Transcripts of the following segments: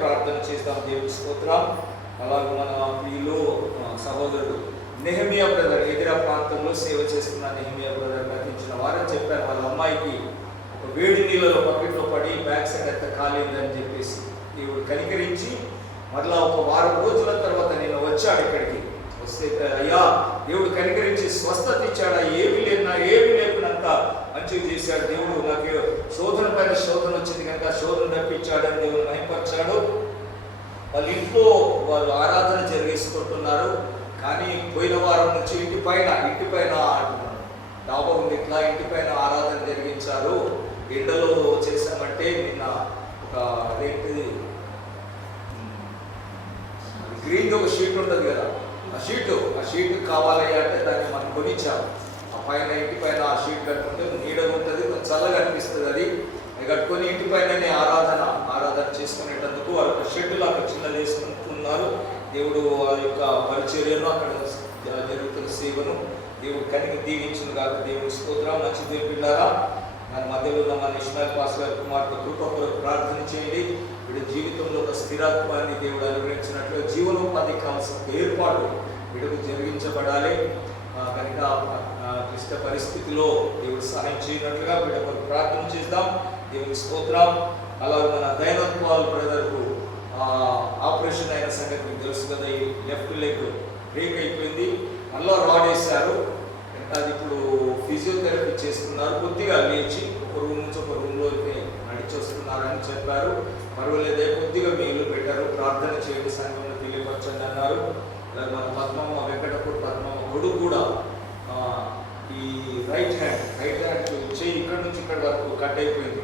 ప్రార్థన చేద్దాం. దేవుని స్తోత్రం. అలాగే మన ప్రియులు సహోదరుడు నెహెమియా బ్రదర్ ఎదిరా ప్రాంతంలో సేవ చేస్తున్న నెహెమియా బ్రదర్ కనిపించిన వారని చెప్పారు. వాళ్ళ అమ్మాయికి ఒక వేడి నీళ్ళలో బకెట్లో పడి బ్యాక్ సైడ్ అంతా కాలేదని చెప్పేసి దేవుడు కనికరించి మరలా ఒక వారం రోజుల తర్వాత నేను వచ్చాడు ఇక్కడికి. వస్తే అయ్యా దేవుడు కనికరించి స్వస్థత ఇచ్చాడా, ఏమి లేకునంత మంచిగా చేశాడు దేవుడు. నాకు శోధన పైన శోధన వచ్చింది కనుక శోధన తప్పించాడని దేవుడు మహిమపరిచాడు. వాళ్ళ ఇంట్లో వాళ్ళు ఆరాధన జరిగేసుకుంటున్నారు. కానీ పోయిన వారం నుంచి ఇంటి పైన అంటున్నాను, డాబా ఉంది ఇట్లా, ఇంటి పైన ఆరాధన జరిగించారు. ఎండలో చేశామంటే నిన్న ఒక అదేంటిది గ్రీన్ ఒక షీట్ ఉంటుంది కదా, ఆ షీట్ కావాలి అంటే దాన్ని మనం కొనిచ్చాము. ఆ పైన ఇంటి పైన ఆ షీట్ కట్టుకుంటే నీడగా ఉంటుంది, కొంచెం చల్లగా అనిపిస్తుంది. అది కట్టుకొని ఇంటి పైననే ఆరాధన చేసుకునేటందుకు వాళ్ళ షెడ్యూల్ అక్కడ చిన్నది వేసుకుంటున్నారు. దేవుడు ఆ యొక్క పరిచర్యను అక్కడ జరుగుతున్న సేవను దేవుడు కనిక దీవించును కాక. దేవుడి స్తోత్రం. నచ్చింది పిల్లారా, మన మధ్యలో ఉన్న మన ఇస్మాయిల్ పాస్ గారి కుమార్తె కృప కొరకు ప్రార్థన చేయండి. వీడి జీవితంలో ఒక స్థిరత్వాన్ని దేవుడు అనుగ్రహించినట్లుగా జీవనోపాధి కావాల్సిన ఏర్పాటు వీడికి జరిగించబడాలి. కనుక క్లిష్ట పరిస్థితిలో దేవుడు సహాయం చేయనట్లుగా వీడి కొరకు ప్రార్థన చేద్దాం. దేవుడి స్తోత్రం. అలాగే మన దయానంద్ పాల్ బ్రదర్కు ఆపరేషన్ అయిన సంగతి మీకు తెలుసు కదా. ఈ లెఫ్ట్ లెగ్ బ్రేక్ అయిపోయింది, మళ్ళీ రాడ్ వేశారు. అది ఇప్పుడు ఫిజియోథెరపీ చేస్తున్నారు. కొద్దిగా లేచి ఒక రూమ్ నుంచి ఒక రూమ్లో నడిచి వస్తున్నారని చెప్పారు. పర్వాలేదే, కొద్దిగా మీలు పెట్టారు. ప్రార్థన చేయండి, సంఘంలో తెలియపరచండి అన్నారు. అలాగే మన పద్మమ్మ వెంకటపూర్ పద్మమ్మ గొడుగు కూడా ఈ రైట్ హ్యాండ్ చేయి ఇక్కడ నుంచి ఇక్కడ వరకు కట్ అయిపోయింది.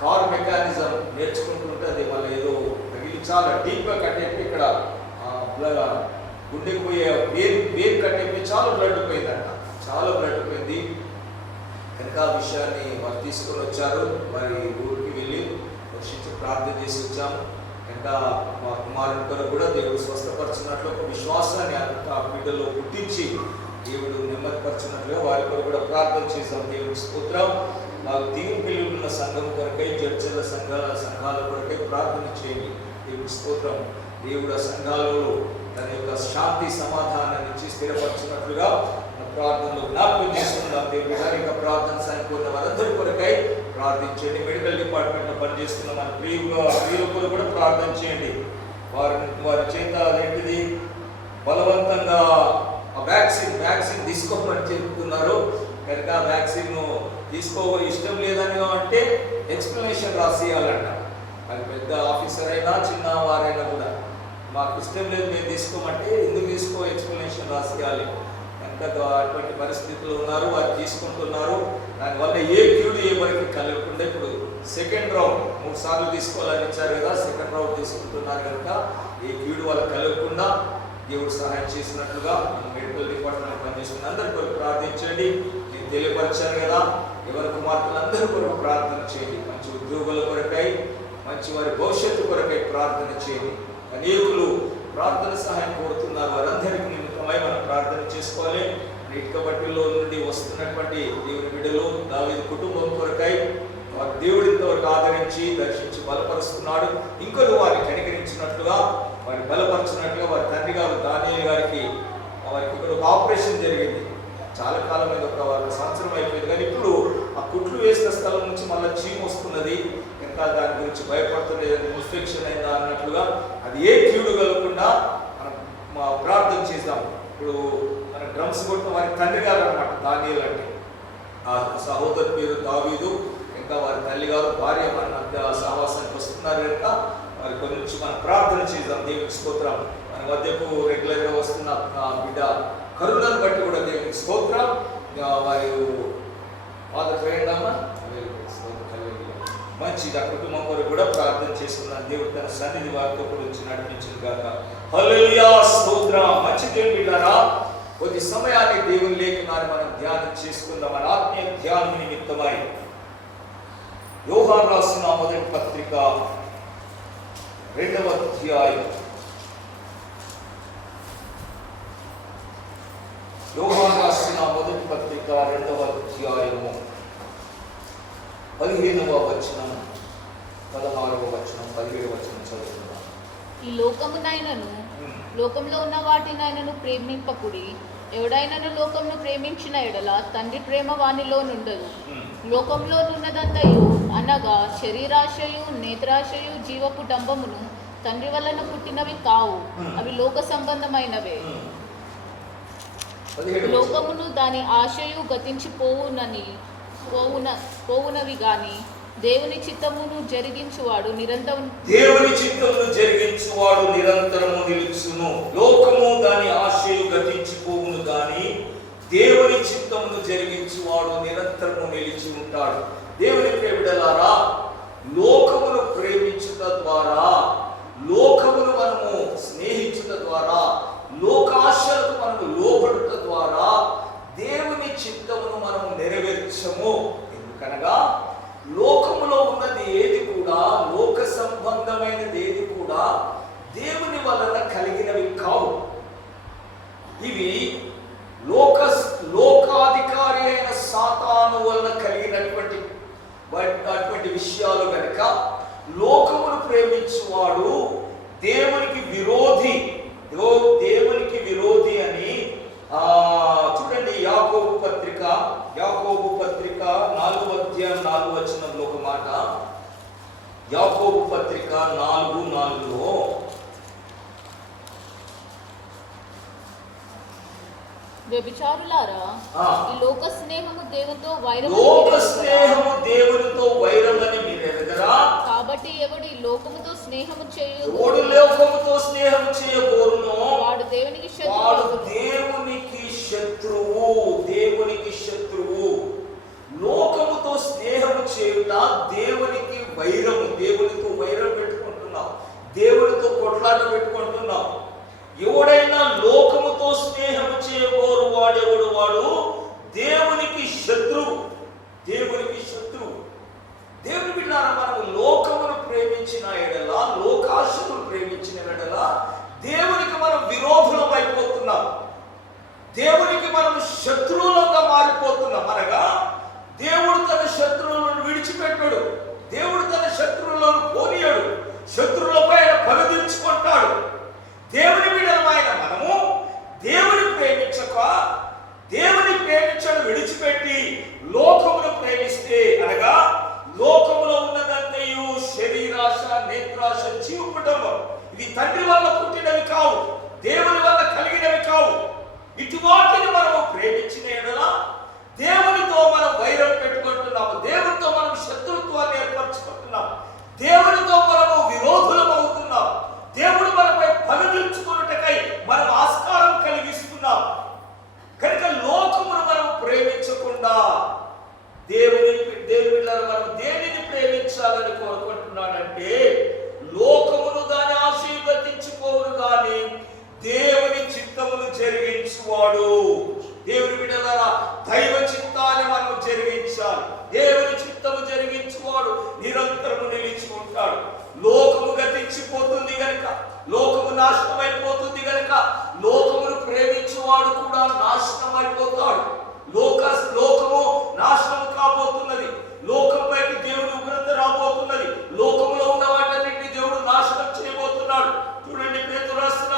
కార్ మెకానిజం నేర్చుకుంటుంటే అది మళ్ళీ ఏదో తగిలి చాలా డీప్గా కట్ అయిపోయి ఇక్కడ గుండెకి పోయే వేరు కట్ అయిపోయి చాలా బ్లడ్ పోయిందంట, చాలా బ్లడ్ పోయింది. కనుక ఆ విషయాన్ని వారు తీసుకొని వచ్చారు. వారి ఊరికి వెళ్ళి రక్షించి ప్రార్థన చేసి వచ్చాము. కనుక మా కుమారుని కొరకు కూడా దేవుడు స్వస్థపరిచినట్లు ఒక విశ్వాసాన్ని ఆ బిడ్డలో పుట్టించి దేవుడు నెమ్మదిపరిచినట్లుగా వారి కొరకు కూడా ప్రార్థన చేశాం. దేవుడి స్తోత్రం. నాకు దీని పిల్లలు ఉన్న సంఘం కొరకై, జడ్చల సంఘాల కొరకై ప్రార్థన చేయండి. దేవుడి స్తోత్రం. దేవుడు ఆ సంఘాలలో తన యొక్క శాంతి సమాధానాన్ని ఇచ్చి స్థిరపరచినట్లుగా ప్రార్థనలో జ్ఞాపకం చేసుకుందాం. దేవుడి గారి యొక్క ప్రార్థన సరిపోయిన వారందరి కొరకై ప్రార్థించండి. మెడికల్ డిపార్ట్మెంట్లో పనిచేస్తున్న మన ప్రియుల కొరకు కూడా ప్రార్థన చేయండి. వారి చేత ఏంటిది బలవంతంగా వ్యాక్సిన్ తీసుకోమని చెప్తున్నారు. కనుక వ్యాక్సిన్ ఇష్టం లేదని అంటే ఎక్స్ప్లెనేషన్ రాసియాలంట. అది పెద్ద ఆఫీసర్ అయినా చిన్న వారైనా కూడా మాకు ఇష్టం లేదు మేము తీసుకోమంటే ఎందుకు ఎక్స్ప్లెనేషన్ రాసియాలి. కనుక అటువంటి పరిస్థితులు ఉన్నారు, వారు తీసుకుంటున్నారు. దానివల్ల ఏ క్యూడు ఎవరికి కలగకుండా ఇప్పుడు సెకండ్ రౌండ్ 3 సార్లు తీసుకోవాలని ఇచ్చారు కదా, సెకండ్ రౌండ్ తీసుకుంటున్నారు. కనుక ఏ క్యూడు వాళ్ళకి కలగకుండా దేవుడు సహాయం చేసినట్లుగా మెడికల్ డిపార్ట్మెంట్ పనిచేస్తున్న అందరి కొరకు ప్రార్థించండి. నేను తెలియపరిచాను కదా, ఎవరి కుమార్తెలందరి కొరకు ప్రార్థన చేయండి. మంచి ఉద్యోగుల కొరకై, మంచి వారి భవిష్యత్తు కొరకై ప్రార్థన చేయండి. అనేకులు ప్రార్థన సహాయం కోరుతున్నారు. వారందరికీ నిమిత్తమై మనం ప్రార్థన చేసుకోవాలి. ఇటుకబట్టిలో నుండి వస్తున్నటువంటి దేవుని బిడ్డలు దావీదు కుటుంబం కొరకై వారు దేవుడి ఇంతవరకు ఆదరించి దర్శించి బలపరుస్తున్నాడు. ఇంకొకరు వారిని కనికరించినట్లుగా, వారిని బలపరిచినట్లుగా వారి తండ్రి గారు దానియేలు గారికి వారికి ఇక్కడ ఒక ఆపరేషన్ జరిగింది. చాలా కాలం మీద ఒక 1 సంవత్సరం అయిపోయింది. కానీ ఇప్పుడు ఆ కుట్లు వేసిన స్థలం నుంచి మళ్ళీ చీము వస్తున్నది. ఇంకా దాని గురించి భయపడుతున్నది, ఇన్ఫెక్షన్ అయిందా అన్నట్లుగా. అది ఏ కీడు కలగకుండా మనం ప్రార్థన చేద్దాం. ఇప్పుడు మన డ్రమ్స్ కొట్టిన వారి తండ్రి గారు అనమాట దానియేలు అంటే. ఆ సహోదరు పేరు దావీదు. ఇంకా వారి తల్లి గారు భార్య మన మధ్య సహవాసానికి వస్తున్నారు కనుక వారి గురించి మనం ప్రార్థన చేద్దాం. దేవునికి స్తోత్రం. మన మధ్యకు రెగ్యులర్గా వస్తున్న బిడ్డ కరుణను బట్టి కూడా దేవునికి స్తోత్రం. వారి ఫాదర్ ఫ్రెండ్ అమ్మ మంచిది. ఆ కుటుంబం కొరకు కూడా ప్రార్థన చేసుకున్నాను. దేవుడు తన సన్నిధి వారితో కూడా వచ్చి నడిపించిన గాక. హల్లెలూయా, స్తోత్రం. మంచి దేవుని బిడ్డలారా, కొద్ది సమయాన్ని దేవుని లేఖనాన్ని మనం ధ్యానం చేసుకుందాం. మన ఆత్మీయ ధ్యానం నిమిత్తమై యోహాను రాసిన మొదటి పత్రిక 2వ అధ్యాయం. యోహాను రాసిన మొదటి పత్రిక 2వ అధ్యాయము 15వ వచనం. 16వ వచనం 17వ వచనం చదువుతున్నాం. ఈ లోకమునైనను లోకంలో ఉన్న వాటినైనను ప్రేమింపకుడి. ఎవడైనను లోకమును ప్రేమించిన ఎడల తండ్రి ప్రేమ వానిలో నుండదు. లోకంలో నున్నదంతయు అనగా శరీరాశయు నేత్రాశయు జీవపు డంబమును తండ్రి వలన పుట్టినవి కావు, అవి లోక సంబంధమైనవే. లోకమును దాని ఆశయు పోవునవి గాని దేవుని చిత్తమును జరిగించువాడు నిరంతరము నిలుచును. లోకము దాని ఆశయు గతించిపోవును గాని దేవుని చిత్తమును జరిగించువాడు నిరంతరము నిలిచి ఉంటాడు. దేవుని ప్రేమిడలారా, లోకమును ప్రేమించుట ద్వారా, లోకమును మనము స్నేహించుట ద్వారా, లోకాశలకు మనము లోబడుట ద్వారా దేవుని చిత్తమును మనము నెరవేర్చము. ఎందుకనగా లోకములో ఉన్నది ఏది కూడా, లోక సంబంధమైనది ఏది కూడా దేవుని వలన కలిగినవి కావు. ఇవి లోకాధికారి అయిన సాతాను వలన కలిగినటువంటి విషయాలు కనుక లోకమును ప్రేమించువాడు దేవునికి విరోధి అని చూడండి. యాకోబు పత్రిక 4వ అధ్యాయం 4వ వచనంలో ఒక మాట. యాకోబు పత్రిక 4:4లో వ్యభిచారులారా, ఈ లోక స్నేహము దేవునితో వైరమని మీరు ఎరగరా? కాబట్టి ఎవడు ఈ లోకముతో స్నేహము చేయగోరునో వాడు దేవునికి శత్రువు. లోకముతో స్నేహము చేయుట దేవునికి వైరము. దేవునితో వైరం పెట్టుకుంటున్నావు, దేవునితో కొట్లాట పెట్టుకుంటున్నావు. ఎవడైనా లోకముతో స్నేహము చేయబోరు వాడెవడు, వాడు దేవునికి శత్రువు. దేవుని బిడ్డలారా, మనము లోకమును ప్రేమించిన ఎడల, లోకాశమును ప్రేమించిన ఎడల దేవునికి మనం విరోధులం అయిపోతున్నాం, దేవునికి మనం శత్రువులంగా మారిపోతున్నాం. అనగా దేవుడు తన శత్రువులను విడిచిపెట్టాడు, దేవుడు తన శత్రువులను పోనీయడు, శత్రువులపై పగదించుకుంటాడు. దేవుని బిడ్డలమైన మనము దేవుని ప్రేమించడం విడిచిపెట్టి లోకమును ప్రేమిస్తే, అనగా లోకములో ఉన్నదంతయు శరీరాశ, నేత్రాశ, జీవ కుటుంబం, ఇవి తండ్రి వల్ల పుట్టినవి కావు, దేవుని వల్ల కలిగినవి కావు. ఇటువాటిని మనము ప్రేమించిన ఎడల దేవునితో మనం వైరం పెట్టుకుంటున్నాము, దేవునితో మనం శత్రుత్వాన్ని ఏర్పరచుకుంటున్నాము, దేవునితో మనము విరోధులం అవుతున్నాం, దేవుడు మనపై పగదించుకున్నట్టుకై మనం ఆస్కారం కలిగిస్తున్నాం. కనుక లోకమును మనం ప్రేమించకుండా దేవుని మనం దేనిని ప్రేమించాలని కోరుకుంటున్నాడంటే, లోకమును దాని ఆశయం గతించుకోవును కానీ దేవుని చిత్తమును జరిగించువాడు. దేవుని బిడ్డలారా, దైవ చిత్తాన్ని మనం జరిగించాలి. దేవుని చిత్తము జరిగించువాడు నిరంతరము నిలిచి ఉంటాడు. లోకము గతించిపోతుంది గనుక, లోకము నాశనం అయిపోతుంది గనుక లోకమును ప్రేమించువాడు కూడా నాశనం అయిపోతాడు. లోకము నాశనం కాబోతున్నది, లోకంపైకి దేవుని ఉగ్రత రాబోతున్నది, లోకములో ఉన్న వాటన్నింటినీ దేవుడు నాశనం చేయబోతున్నాడు. చూడండి, పేతురు రాసిన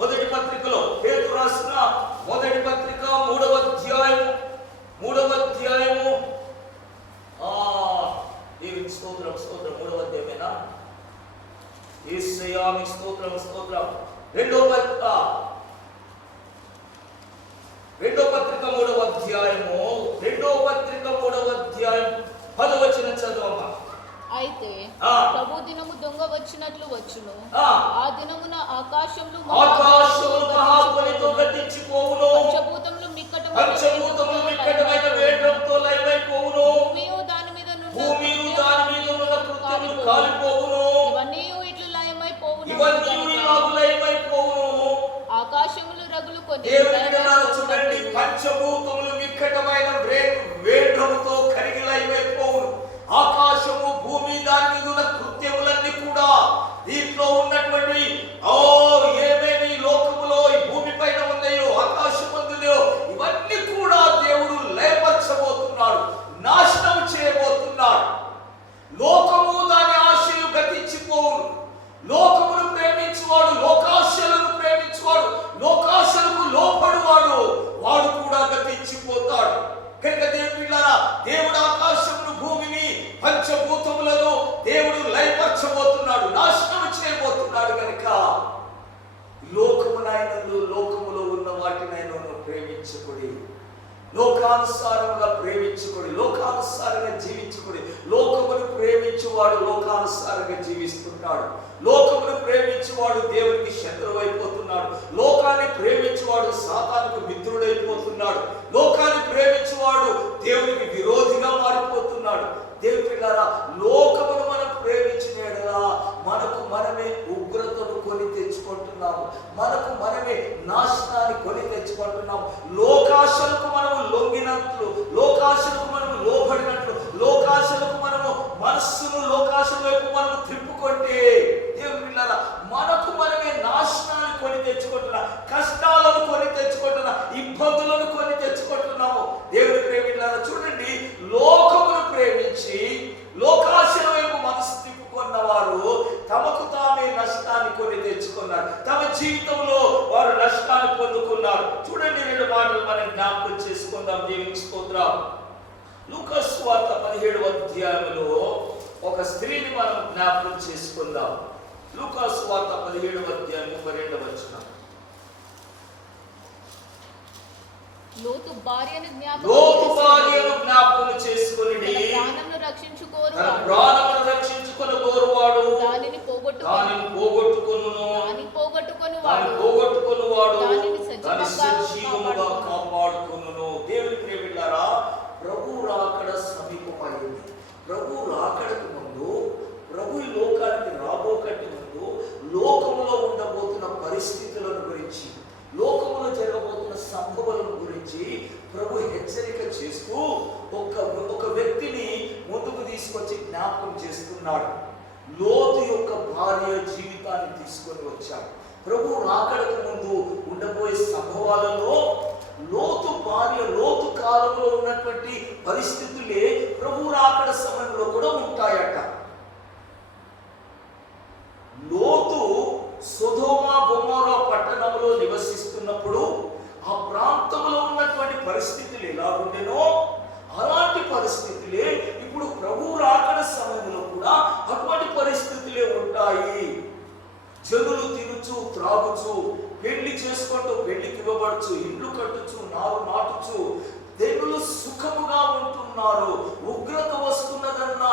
మొదటి పత్రికలో, పేతురు రాసిన మొదటి పత్రిక 3వ అధ్యాయము దేవునికి స్తోత్రం 3వ అధ్యాయమేనా? యేసయ్యా మీకు స్తోత్రం. 2వ పత్రిక 3వ అధ్యాయము 10వ వచనం చదవమ్మా. అయితే ప్రభు దినము దొంగ వచ్చినట్లు వచ్చును, ఆ దినమున ఆకాశములు మహాధ్వనితో గతించిపోవును, పంచభూతములు మిక్కటమైన వేగంతో లయమైపోవును, భూమియు దాని మీద నున్న కృత్యములు కాలిపోవును, ఇవన్నీ ఇట్లు లయమైపోవును. ఆకాశములు రగులు కొని, చూడండి, పంచభూతములు మిక్కటమైన వేగంతో కరిగి లయమైపోవును. ఆకాశము, భూమి, దాని మీద ఉన్న కృత్యములన్నీ కూడా, దీంట్లో ఉన్నటువంటి ఏమేమి లోకములో ఈ భూమి పైన ఉన్నాయో, ఆకాశం ఉన్నాయో, ఇవన్నీ కూడా దేవుడు లయపరచబోతున్నాడు, నాశనం చేయబోతున్నాడు. ప్రేమించుకుడి, లోకానుసారంగా ప్రేమించుకుడి, లోకానుసారంగా జీవించుకుడి. లోకమును ప్రేమించువాడు లోకానుసారంగా జీవిస్తున్నాడు. లోకమును ప్రేమించువాడు దేవునికి శత్రువు అయిపోతున్నాడు. లోకాన్ని ప్రేమించువాడు సాతానుకు మిత్రుడైపోతున్నాడు. లోకాన్ని ప్రేమించువాడు దేవునికి విరోధిగా మారిపోతున్నాడు. దేవుని పిల్లారా, లోకమును మనం ప్రేమించిన యెడల మనకు మనమే ఉగ్రతను కొని తెచ్చుకుంటున్నాము. మనకు మనమే నాశనాన్ని కొని తెచ్చుకుంటున్నాము. లోకాశలకు మనము లొంగినట్లు, లోకాశలకు మనము లోబడినట్లు, లోకాశలకు మనము మనస్సును లోకాశల వైపు మనము త్రిప్పుకుంటే దేవుని పిల్లారా, మనకు మనమే నాశనాన్ని కొని తెచ్చుకుంటున్నాం, కష్టాలను కొని తెచ్చుకుంటున్నాం, ఇబ్బందులను కొని తెచ్చుకుంటున్నాము. దేవుని ప్రేమిలారా చూడండి, లోకమును ప్రేమించి లోకాశల వైపు మనసు తిప్పుకున్న వారు తమకు తామే నష్టాన్ని కొని తెచ్చుకున్నారు. తమ జీవితంలో వారు నష్టాన్ని పొందుకున్నారు. చూడండి, 2 మాటలు మనం జ్ఞాపకం చేసుకుందాం. దేవునికి స్తోత్రం. లూకా సువార్త 17వ అధ్యాయంలో ఒక స్త్రీని మనం జ్ఞాపకం చేసుకుందాం. లూకా సువార్త 17వ అధ్యాయం 32వ వచనం. లోతు భార్యను జ్ఞాపకం చేసుకొని ప్రాణమును రక్షించుకొనువాడు దానిని పోగొట్టుకొనువాడు దానిని సజీవముగా కాపాడుకొనును. దేవుని ప్రియమిల్లారా, ప్రభు రాకడ సమీపమైంది. ప్రభు రాకడకు ముందు, ప్రభు ఈ లోకానికి రాబోకంటే ముందు లోకములో ఉండబోతున్న పరిస్థితులను గురించి, లోకములో జరగబోతున్న సంభవాలను గురించి ప్రభు హెచ్చరిక చేస్తూ ఒక వ్యక్తిని ముందుకు తీసుకొచ్చి జ్ఞాపకం చేస్తున్నాడు. లోతు యొక్క భార్య జీవితాన్ని తీసుకొని వచ్చాడు. ప్రభు రాకడకు ముందు ఉండబోయే సంభవాలలో లోతు భార్య, లోతు కాలంలో ఉన్నటువంటి పరిస్థితులే ప్రభు రాకడ సమయంలో కూడా ఉంటాయట. లోతు సొదొమ గొమొర్రా పట్టణంలో నివసిస్తున్నప్పుడు ఆ ప్రాంతంలో ఉన్నటువంటి పరిస్థితులు ఎలా ఉండేనో అలాంటి పరిస్థితులే ఇప్పుడు ప్రభు రాకడ సమయంలో కూడా అటువంటి పరిస్థితులే ఉంటాయి. జనులు తినుచు త్రాగుచు, పెళ్లి చేసుకుంటూ పెళ్లికి ఇవ్వబడుచు, ఇండ్లు కట్టుచు, నారు నాటుచు, దేవులు సుఖముగా ఉంటున్నారు. ఉగ్రత వస్తున్నదన్న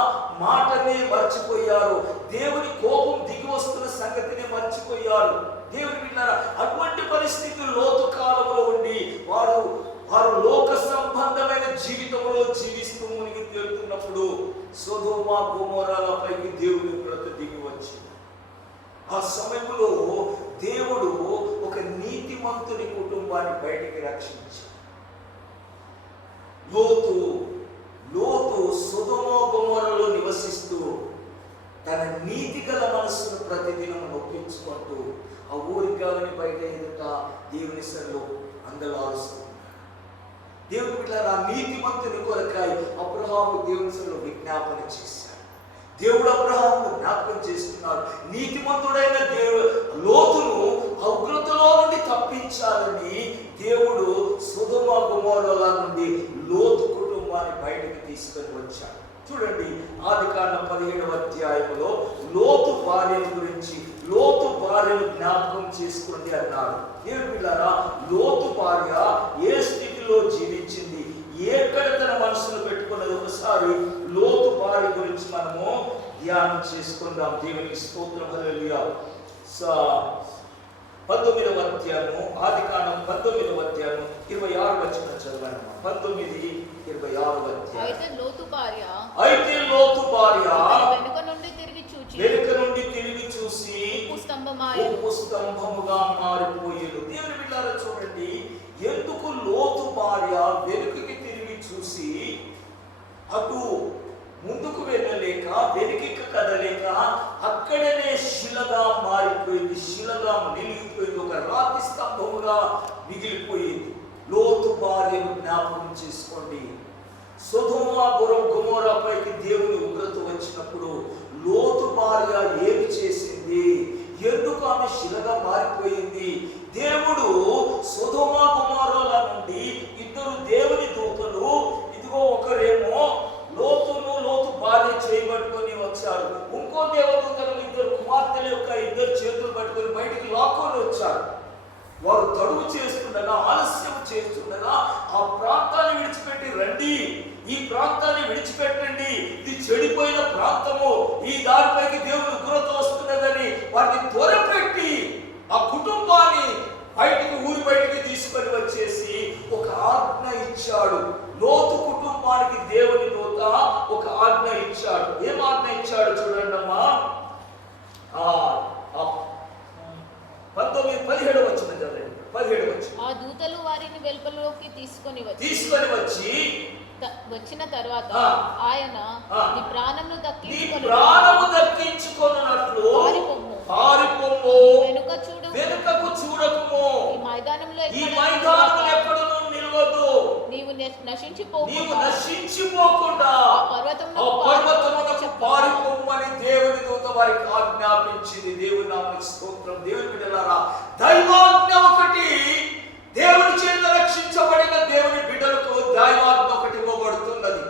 మాటనే మర్చిపోయారు. దేవుని కోపం దిగి వస్తున్న సంగతిని మర్చిపోయారు. దేవుని విన్నారా, అటువంటి పరిస్థితులు లోతు కాలంలో ఉండి వారు లోక సంబంధమైన జీవితంలో జీవిస్తూ మునిగి తేలుతున్నప్పుడు సొదొమ గొమొర్రాలపైకి దేవుని ఉగ్రత దిగి వచ్చింది. ఆ సమయంలో దేవుడు ఒక నీతిమంతుని కుటుంబాన్ని బయటికి రక్షించాడు. లోతు సొదొమ గొమొర్రాలో నివసిస్తూ తన నీతి గల మనస్సును ప్రతిదినం నొప్పించుకుంటూ ఆ ఊరికి కాదని బయట ఎదుట దేవుని సన్నిధిలో అందలారుస్తున్నాడు. దేవుని బిడ్డలారా, ఆ నీతిమంతుని కొరకై అబ్రహాము దేవుని సన్నిధిలో విజ్ఞాపన చేశాడు. దేవుడు అబ్రహామును జ్ఞాపకం చేస్తున్నాడు. నీతిమంతుడైన లోతును ఉగ్రతలో నుండి తప్పించాలని దేవుడు సొదొమ గొమొర్రాల నుండి లోతు కుటుంబాన్ని బయటకు తీసుకొని వచ్చాడు. చూడండి, ఆదికాండం 17వ అధ్యాయంలో లోతు భార్యను గురించి, లోతు భార్యను జ్ఞాపకం చేసుకోండి అన్నాడు. దేవుని బిడ్డలారా, లోతు భార్య ఏ స్థితిలో జీవించింది, ఎక్కడ తన మనసును పెట్టుకున్నది, ఒకసారి లోతు భార్య గురించి మనము ధ్యానం చేసుకుందాం. దేవునికి స్తోత్రం. హల్లెలూయా. 19వ అధ్యాయము, ఆదికాండం 19వ అధ్యాయం 26వ వచనం చదవండి. 19:26వ అధ్యాయం. అయితే లోతు భార్య వెనుక నుండి తిరిగి చూచి ఉప్పు స్తంభముగా మారిపోయేది. దేవుని బిడ్డలారా చూడండి, ఎందుకు లోతు భార్య వెనుకకి తిరిగి చూసి అటు ముందుకు వెళ్ళలేక, వెనుక కదలేక అక్కడనే శిలగా మారిపోయింది, శిలగా నిలిగిపోయింది, ఒక రాతి స్తంభముగా మిగిలిపోయింది. లోతు భార్యను జ్ఞాపకం చేసుకోండి. సొదొమ గొమొర్రాపైకి దేవుని ఉగ్రత వచ్చినప్పుడు లోతు భార్య ఏమి చేసింది, ఎందుకు ఆమె శిలగా మారిపోయింది? దేవుడు సొదొమ గొమొర్రాల నుండి 2 దేవుని దూతలు, ఇదిగో ఒకరేమో లోతు భార్య చేయబట్టుకొని వచ్చారు, ఇంకో దేవదూతలు 2 కుమార్తెల యొక్క 2 చేతులు పట్టుకొని బయటికి లాక్కొని వచ్చారు. వారు తడువు చేస్తుండగా, ఆలస్యం చేస్తుండగా ఆ ప్రాంతాన్ని విడిచిపెట్టి రండి, ఈ ప్రాంతాన్ని విడిచిపెట్టండి, ఇది చెడిపోయిన ప్రాంతము, ఈ దారిపైకి దేవుని ఉగ్రత వస్తున్నదని వారిని త్వరపెట్టి ఆ కుటుంబాన్ని ఊరి బయటికి తీసుకొని వచ్చేసి ఒక ఆజ్ఞ ఇచ్చాడు. లోతు కుటుంబానికి దేవుని దూత ఒక ఆజ్ఞ ఇచ్చాడు. ఏం ఆజ్ఞ ఇచ్చాడు చూడండి అమ్మా. 17 వచ్చిన చదవండి. 17 వచ్చి ఆ దూతలు వారిని వెలుపలలోకి తీసుకొని వచ్చి వచ్చిన తర్వాత ఆయన నీ ప్రాణమును దక్కించుకొనున్నట్లు పారిపోము, వెనుకకు చూడకుము, ఈ మైదానములో ఎక్కడును నిలవదు, నీవు నశించిపోకుండా పర్వతమునకు పారిపోము అని దేవుని దూత వారికి ఆజ్ఞాపించింది. దేవుని నామమునకు స్తోత్రం. దేవుని బిడ్డలారా, దైవాజ్ఞ ఒకటి, దేవుని చేత రక్షించబడిన దేవుని బిడ్డలకు దైవాజ్ఞ ఒకటి ఇవ్వబడుతున్నది.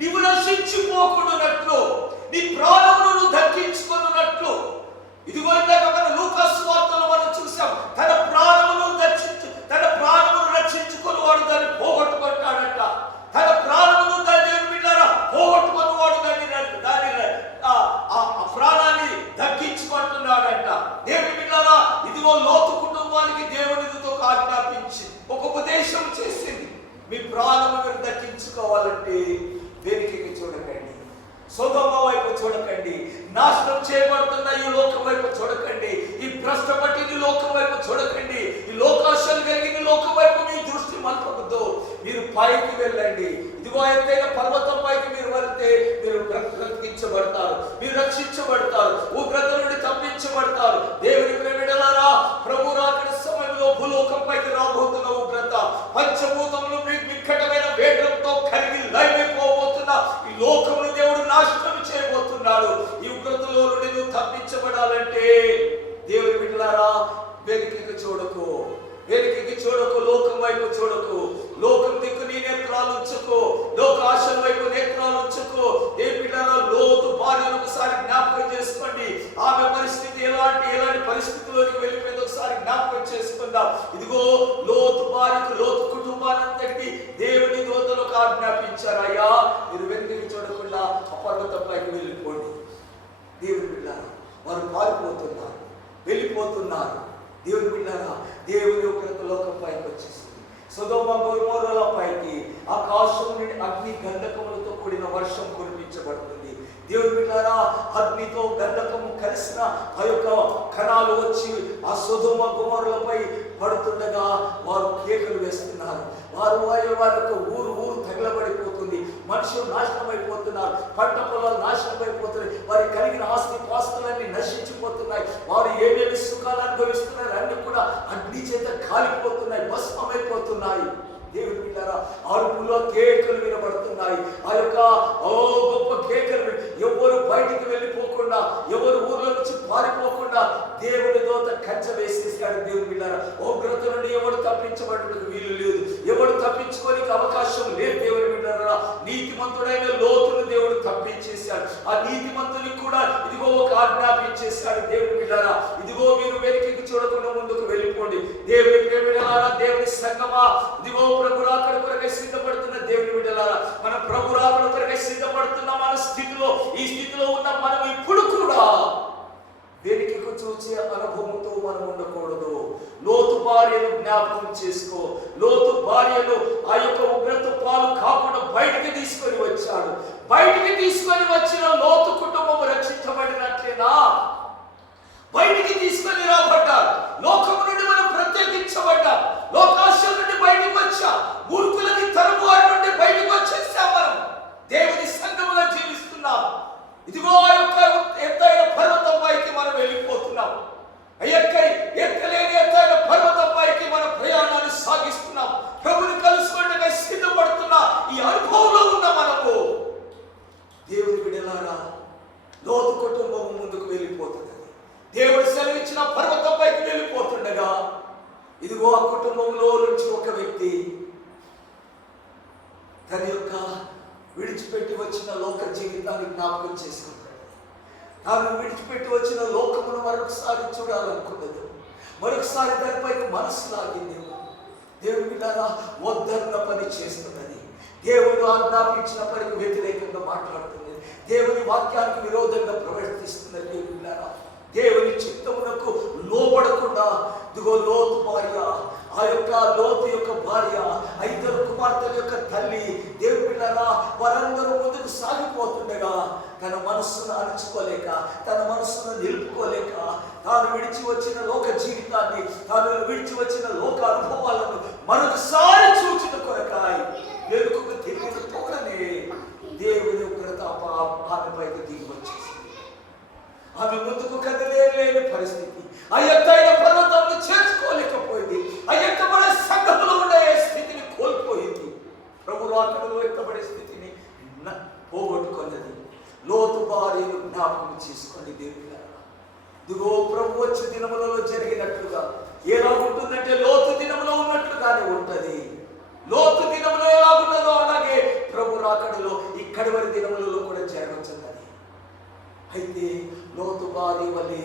నీవు నశించిపోకుండానట్లు, నీ ప్రాణమును దక్కించుకున్నట్లు. ఇదిగో ఇందాక మన లూకా సువార్తలో మనం చూసాం, తన ప్రాణమును రక్షించుకుని వాడు దాన్ని పోగొట్టుకుంటాడట. తన ప్రాణమును దేవుని బిడ్డలారా పోగొట్టుకుని వాడు ఆ ప్రాణాన్ని దక్కించుకుంటున్నాడంట. దేవుని బిడ్డలారా, ఇదిగో లోతు కుటుంబానికి దేవుని దూత ఆజ్ఞాపించి ఒక ఉపదేశం చేసింది. మీ ప్రాణము మీరు దక్కించుకోవాలంటే వెనుకకి చూడకండి, సొదొమ వైపు చూడకండి, నాశనం చేయబడుతున్న ఈ లోకం వైపు చూడకండి, ఈ భ్రష్టపట్టిన లోకం వైపు చూడకండి, ఈ లోకాశలు కలిగిన లోకం వైపు మీ దృష్టి మలపవద్దు. మీరు పైకి వెళ్ళండి. ఇదిగో ఎత్తైన పర్వతం పైకి మీరు వెళ్తే మీరు బ్రతికించబడతారు, మీరు రక్షించబడతారు, ఉగ్రత నుండి తప్పించబడతారు. దేవుని ప్రేమిడలారా, ప్రభు రాకడ సమయంలో భూలోకం పైకి రాబోతున్న ఉగ్రత, పంచభూతములు నిక్కటమైన వేగంతో కరిగి లైపోబోతున్న ఈ లోకమును దేవుడు నాశనం చేయబోతున్నాడు. ఈ ఉగ్రతలో నుండి నువ్వు తప్పించబడాలంటే దేవుని బిడ్డలారా, వెనుకకి చూడకు, వెనుకకి చూడకు, లోకం వైపు చూడకు, లోకం దిక్కు నీ నేత్రాలు ఉంచుకో, లోక ఆశల వైపు నేత్రాలు ఉంచుకో. ఏ బిడ్డలారా, లోతు భార్యను ఒకసారి జ్ఞాపకం చేసుకోండి. ఆమె పరిస్థితి ఎలాంటి పరిస్థితిలోకి వెళ్ళిపోయింది ఒకసారి జ్ఞాపకం చేసుకుందాం. ఇదిగో లోతు భార్యకు, లోతు కుటుంబానంతటికి దేవుని దూతలకు ఆజ్ఞాపించారు, అయ్యా మీరు వెనుకకి చూడకుండా ఆ పర్వతంపైకి వెళ్ళిపోండి. దేవుని బిడ్డలారా, వారు పారిపోతున్నారు, వెళ్ళిపోతున్నారు. దేవుని బిడ్డలారా, దేవుని ఉగ్రత లోకం పైకి వచ్చేసింది. సొదొమ గొమొర్రాల పైకి ఆకాశం నుండి అగ్ని గంధకములతో కూడిన వర్షం కురిపించబడుతుంది. దేవుని బిడ్డలారా, అగ్నితో గంధకము కలిసిన ఆ యొక్క కణాలు వచ్చి ఆ సొదొమ గొమొర్రాలపై పడుతుండగా వారు కేకలు వేస్తున్నారు. వారి యొక్క ఊరు తగలబడిపోతుంది, మనుషులు నాశనం అయిపోతున్నారు, పంట పొలాలు నాశనం అయిపోతున్నాయి, వారికి కలిగిన ఆస్తి పాస్తులన్నీ నశించిపోతున్నాయి, వారు ఏమేమి సుఖాలు అనుభవిస్తున్నారు అన్ని కూడా అగ్ని చేత కాలిపోతున్నాయి, భస్మమైపోతున్నాయి. దేవుని బిడ్డలారా, అరుపులో కేకలు వినబడుతున్నాయి. ఆ యొక్క గొప్ప కేకలు ఎవరు బయటికి వెళ్ళిపోకుండా, ఎవరు ఊర్ల నుంచి పారిపోకుండా దేవుని దూత కంచె వేసేసాడు. దేవుని బిడ్డలారా, ఉగ్రత నుండి ఎవరు తప్పించబడడానికి వీలు లేదు, ఎవరు తప్పించుకోనికి అవకాశం లేదు. దేవుని బిడ్డలారా, నీతిమంతుడైన లోతును దేవుడు తప్పించేశాడు. ఆ నీతిమంతునికి కూడా ఇదిగో ఒక ఆజ్ఞాపించేశాడు. దేవుని బిడ్డలారా, ఇదిగో మీరు వెనుకకి చూడకుండా ముందుకు వెళ్ళిపోండి. దేవుని ప్రేమిడలారా, దేవుని సంగమా, ఇదిగో ప్రభు రాకడ కొరకై సిద్ధపడుతున్న దేవుని బిడ్డలారా, మన ప్రభు రాకడ కొరకై సిద్ధపడుతున్న మన స్థితిలో, ఈ స్థితిలో ఉన్న మనం ఇప్పుడు కూడా వెనుకకు చూసే అనుభవంతో మనం ఉండకూడదు. లోతు భార్యను జ్ఞాపకం చేసుకో. లోతు భార్యను ఆ యొక్క ఉగ్రత పాలు కాకుండా బయటికి తీసుకొని వచ్చాడు. బయటికి తీసుకొని వచ్చిన లోతు కుటుంబం రక్షించబడినట్లేనా? బయటికి తీసుకొని రాబడ్డారు. లోకం నుండి మనం ప్రత్యేకించబడ్డాం, లోకాశల నుండి బయటకు వచ్చాం, మూర్ఖులకి తరువారి నుండి బయటకు వచ్చేసాం. మనం దేవుని సంఘములో జీవిస్తున్నాం. ఇదిగో ఆ యొక్క ఎత్తైన పర్వతం పైకి మనం వెళ్ళిపోతున్నాం. ఎక్కలేని ఎత్తైన పర్వతం పైకి మన ప్రయాణాన్ని సాగిస్తున్నాం. ప్రభుని కలుసుకోవడానికి సిద్ధపడుతున్నా ఈ అనుభవంలో ఉన్న మనము. దేవుని బిడ్డలారా, లోతు కుటుంబం ముందుకు వెళ్ళిపోతుంది. దేవుడు సెలవిచ్చిన పర్వతం పైకి వెళ్ళిపోతుండగా ఇదిగో ఆ కుటుంబంలో నుంచి ఒక వ్యక్తి తన యొక్క విడిచిపెట్టి వచ్చిన లోక జీవితాన్ని జ్ఞాపకం చేసుకుంటాడు. తాను విడిచిపెట్టి వచ్చిన లోకమును మరొకసారి చూడాలనుకున్నది. మరొకసారి దానిపైకి మనసు లాగింది. దేవుని బిడ్డలారా, వద్దన్న పని చేస్తున్నది. దేవుడు ఆజ్ఞాపించిన పనికి వ్యతిరేకంగా మాట్లాడుతుంది. దేవుని వాక్యానికి విరోధంగా ప్రవర్తిస్తున్నది. దేవుని బిడ్డలారా, దేవుని చిత్తమునకు లోబడకుండా ఇదిగో లోతు భార్య, ఆ యొక్క లోతు యొక్క భార్య, 5 కుమార్తెల యొక్క తల్లి, దేవుని బిడ్డలారా, వారందరూ ముందుకు సాగిపోతుండగా తన మనస్సును అణుచుకోలేక, తన మనస్సును నిలుపుకోలేక, తాను విడిచి వచ్చిన లోక జీవితాన్ని, తాను విడిచి వచ్చిన లోక అనుభవాలను మరొకసారి చూచిన కొరకాయ వెనుకకు తిరిగి పోవడమే దేవుని ఉగ్రత ఆమెపైకి దిగి వచ్చేసింది. ఆమె ముందుకు కదలేని పరిస్థితి, ఆ ఎత్తైన పర్వతాన్ని చేర్చుకోలేకపోయింది, ఆ ఎత్తబడే సంఘములో ఉండే స్థితిని కోల్పోయింది. ప్రభు రాకడలో ఎత్తబడే స్థితిని పోగొట్టుకున్నది. లోతు భార్యను జ్ఞాపకం చేసుకోండి. దేవుని ఇదిగో ప్రభు వచ్చే దినములలో జరిగినట్లుగా ఎలా ఉంటుందంటే లోతు దినములో ఉన్నట్లుగానే ఉంటది. లోతు దినములో ఎలా ఉన్నదో అలాగే ప్రభు రాకడలో ఇక్కడి వరకు దినములలో కూడా జరగవచ్చున్నది. అయితే లోతు భార్య వలె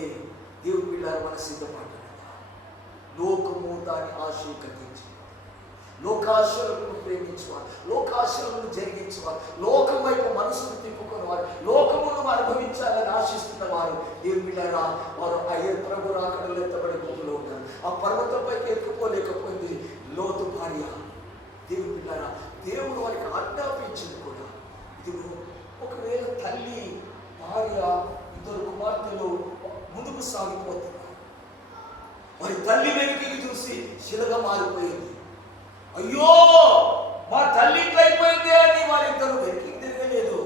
దేవుని బిడ్డలారా మన సిద్ధపడ్డాడు. లోకము దాని ఆశీర్వదించి, లోకాశలను ప్రేమించేవారు, లోకాశలను జరిగించేవారు, లోకం వైపు మనసును తిప్పుకునేవారు, లోకమును అనుభవించాలని ఆశిస్తున్న వారు దేవుని బిడ్డలారా వారు ప్రభు రాకడలో ఎత్తబడే భూమిలో ఉంటారు. ఆ పర్వతంపైకి ఎత్తుకోలేకపోయింది లోతు భార్య. దేవుని బిడ్డలారా, దేవుడు వారికి ఆజ్ఞాపించింది కూడా. ఇది ఒకవేళ తల్లి, భార్య, 2 కుమార్తెలు ముందుకు సాగిపోతున్నారు. వారి తల్లి వెనుకకి చూసి శిలగా మారిపోయింది. అయ్యో మా తల్లి ఇట్లా అయిపోయింది అని వారిద్దరు వెనక్కి తిరగలేదు.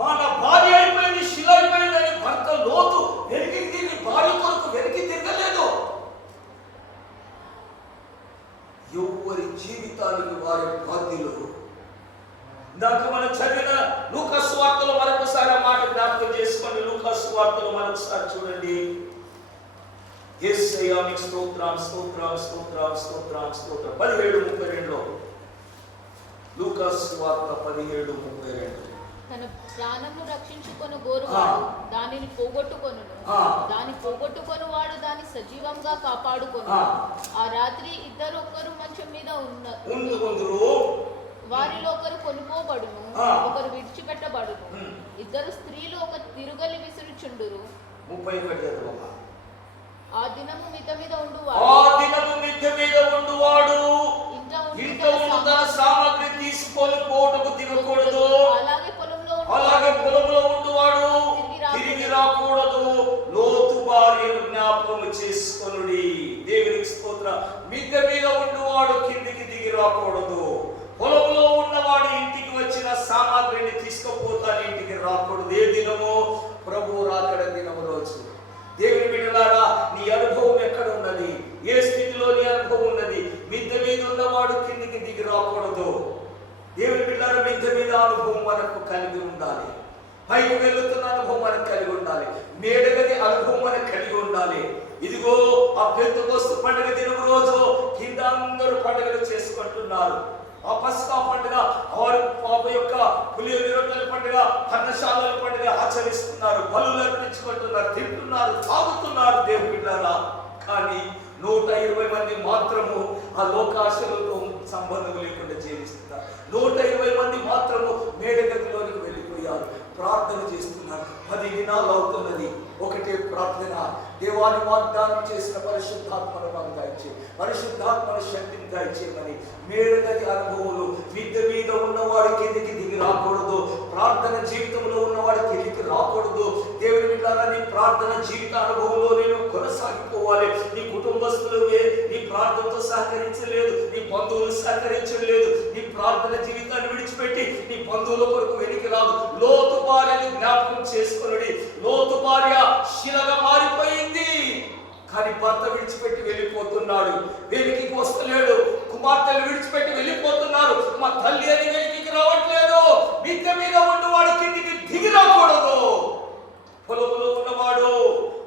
మన భార్య అయిపోయింది, శిల అయిపోయింది అని భర్త లోతు వెనక్కి తిరిగి భార్య కొరకు వెనక్కి తిరగలేదు. ఎవరి జీవితానికి వారి బాధ్యులు. ఇందాక మనం చదివిన లూకా సువార్తలో మరొకసారి ఆ మాట జ్ఞాపకం చేసుకోండి. లూకా సువార్తలో మరొకసారి చూడండి. యేసయ్యా నీకు స్తోత్రం, స్తోత్రం, స్తోత్రం, స్తోత్రం, స్తోత్రం. 17:32 లూకా సువార్త 17:32. తన ప్రాణమును రక్షించుకొను గోరువాడు దానిని పోగొట్టుకొనును, దాని పోగొట్టుకొనువాడు దాన్ని సజీవంగా కాపాడుకొను. ఆ రాత్రి ఇద్దరు ఒకరు మంచం మీద ఉందురు, వారిలో ఒకరు కొనుకోబడును, ఒకరు విడిచిపెట్టబడును. 2 స్త్రీలు ఒక తిరుగలి విసురుచుండురు. 31. ఆ దినము మిద్ద మీద ఉండువాడు ఇంట ఉండు తన సామగ్రి తీసుకొని పోటుకు దిగకూడదు. అలాగే పొలంలో ఉండువాడు తిరిగి రాకూడదు. లోతు భార్యను జ్ఞాపకం చేసుకొనుడి. దేవునికి స్తోత్రం. మిద్ద మీద ఉండువాడు కిందికి దిగి రాకూడదు. పొలంలో ఉన్నవాడు ఇంటికి వచ్చిన సామాగ్రిని తీసుకుపోతాను, ఇంటికి రాకూడదు. ఏ దినము? ప్రభు రాకడ దినము రోజు. దేవుని బిడ్డలారా, నీ అనుభవం ఎక్కడ ఉన్నది? ఏ స్థితిలో నీ అనుభవం ఉన్నది? మిద్దె మీద ఉన్నవాడు కిందికి దిగి రాకూడదు. దేవుని బిడ్డలారా, మిద్దె మీద అనుభవం మనకు కలిగి ఉండాలి. పైకి వెళ్తున్న అనుభవం మనకు కలిగి ఉండాలి. మేడగది అనుభవం మనకు కలిగి ఉండాలి. ఇదిగో ఆ పెంతెకోస్తు పండుగ దినం రోజు కింద అందరూ పండుగలు చేసుకుంటున్నారు. ఆ పస్కా పండుగ, వారి యొక్క పులిహోర రొట్టెల పండుగ, పర్ణశాలల పండుగ ఆచరిస్తున్నారు. బలులు అర్పించుకుంటున్నారు, తింటున్నారు, తాగుతున్నారు. దేవుని బిడ్డలారా, కానీ 120 మంది మాత్రము ఆ లోకాశలతో సంబంధం లేకుండా జీవిస్తున్నారు. 120 మంది మాత్రము మేడగదిలోనికి వెళ్ళిపోయారు, ప్రార్థన చేస్తున్నారు. 10 దినాలు అవుతున్నది. ఒకటే ప్రార్థన, దేవాన్ని వాగ్దానం చేసిన పరిశుద్ధాత్మను మాకు దయచే, పరిశుద్ధాత్మల శక్తిని దయచేయమని. మేడగది అనుభవాలు, మిద్దె మీద ఉన్నవాడు కిందికి దిగి రాకూడదు. ప్రార్థన జీవితంలో ఉన్నవాడు కిందికి రాకూడదు. దేవుని బిడ్డలారా, నీ ప్రార్థన జీవిత అనుభవంలో నేను కొనసాగిపోవాలి. నీ కుటుంబస్తులు నీ ప్రార్థనతో సహకరించలేదు, నీ బంధువులు సహకరించలేదు, నీ ప్రార్థన జీవితాన్ని విడిచిపెట్టి నీ బంధువుల కొరకు వెనక్కి రాదు. లోతు భార్యను జ్ఞాపకం చేసుకుని, లోతు భార్య శిలగా మారిపోయింది, కానీ భర్త విడిచిపెట్టి వెళ్ళిపోతున్నాడు, వెలికి వస్తలేడు. కుమార్తెలు విడిచిపెట్టి వెళ్ళిపోతున్నారు, మా తల్లి అని వెలికి రావట్లేదు. మిద్దె మీద ఉన్నవాడు కిందికి దిగి రాకూడదు. పొలంలో ఉన్నవాడు,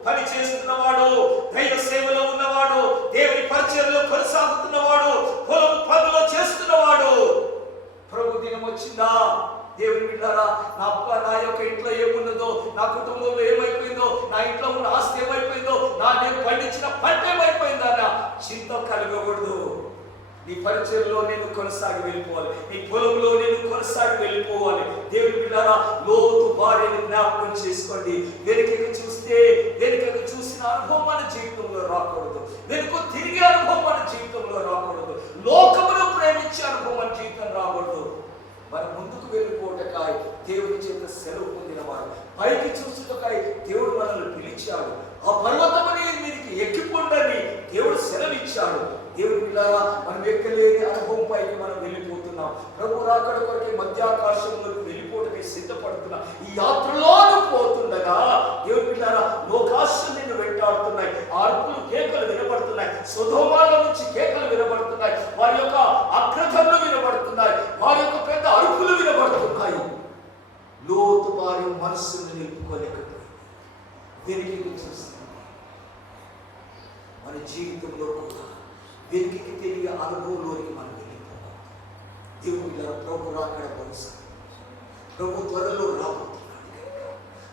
పని చేస్తున్నవాడు, దైవ సేవలో ఉన్నవాడు, దేవుని పరిచర్యలో కొనసాగుతున్నవాడు, పొలం పనులు చేస్తున్నవాడు, ప్రభు దినం వచ్చిందా? దేవుని బిడ్డలారా, నా యొక్క ఇంట్లో ఏమున్నదో, నా కుటుంబంలో ఏమైపోయిందో, నా ఇంట్లో ఉన్న ఆస్తి ఏమైపోయిందో, నేను పండించిన పంట నీ పరిచయంలో నేను కొనసాగి వెళ్ళిపోవాలి, నీ పొలంలో నేను కొనసాగి వెళ్ళిపోవాలి. దేవుని బిడ్డలారా, లోతు భార్యను జ్ఞాపకం చేసుకోండి. వెనుకకు చూసిన అనుభవం మన జీవితంలో రాకూడదు. వెనుక తిరిగే అనుభవం మన జీవితంలో రాకూడదు. లోకమును ప్రేమించే అనుభవం మన జీవితం రాకూడదు. మనం ముందుకు వెళ్ళిపోవటకాయ దేవుని చేత సెలవు పొందిన వారు, పైకి చూసుటకాయ దేవుడు మనల్ని పిలిచాడు. ఆ పర్వతమని మీదకి ఎక్కిపోండని దేవుడు సెలవిచ్చాడు. దేవుని పిల్లరా, మనం ఎక్కలేని అనుభవం పైకి మనం వెళ్ళిపోతున్నాం. ప్రభు రాకడ కొరకే మధ్యాకాశంలోకి వెళ్ళిపోవటమే సిద్ధపడుతున్నాం. ఈ యాత్రలోనూ పోతుండగా దేవుని పిల్లరా, లోకాశలు నిన్ను వెంటాడుతున్నాయి. అరుపులు కేకలు వినబడుతున్నాయి. సొదొమలో నుంచి కేకలు వినబడుతున్నాయి. వారి యొక్క అగ్రధనులు వినబడుతున్నాయి. వారి యొక్క పెద్ద అరుపులు వినబడుతున్నాయి. లోతు వారి మనస్సును నిలుపుకోలేకపోయింది. వెనుకకు చూస్తున్నాం. మన జీవితంలో కూడా వెనుకకి తెలియ అనుభవంలోకి మనం వెళ్ళిపోవాలి. దేవుని ప్రభు రాకడ కొనసాగి, ప్రభు త్వరలో రాబోతున్నాడు.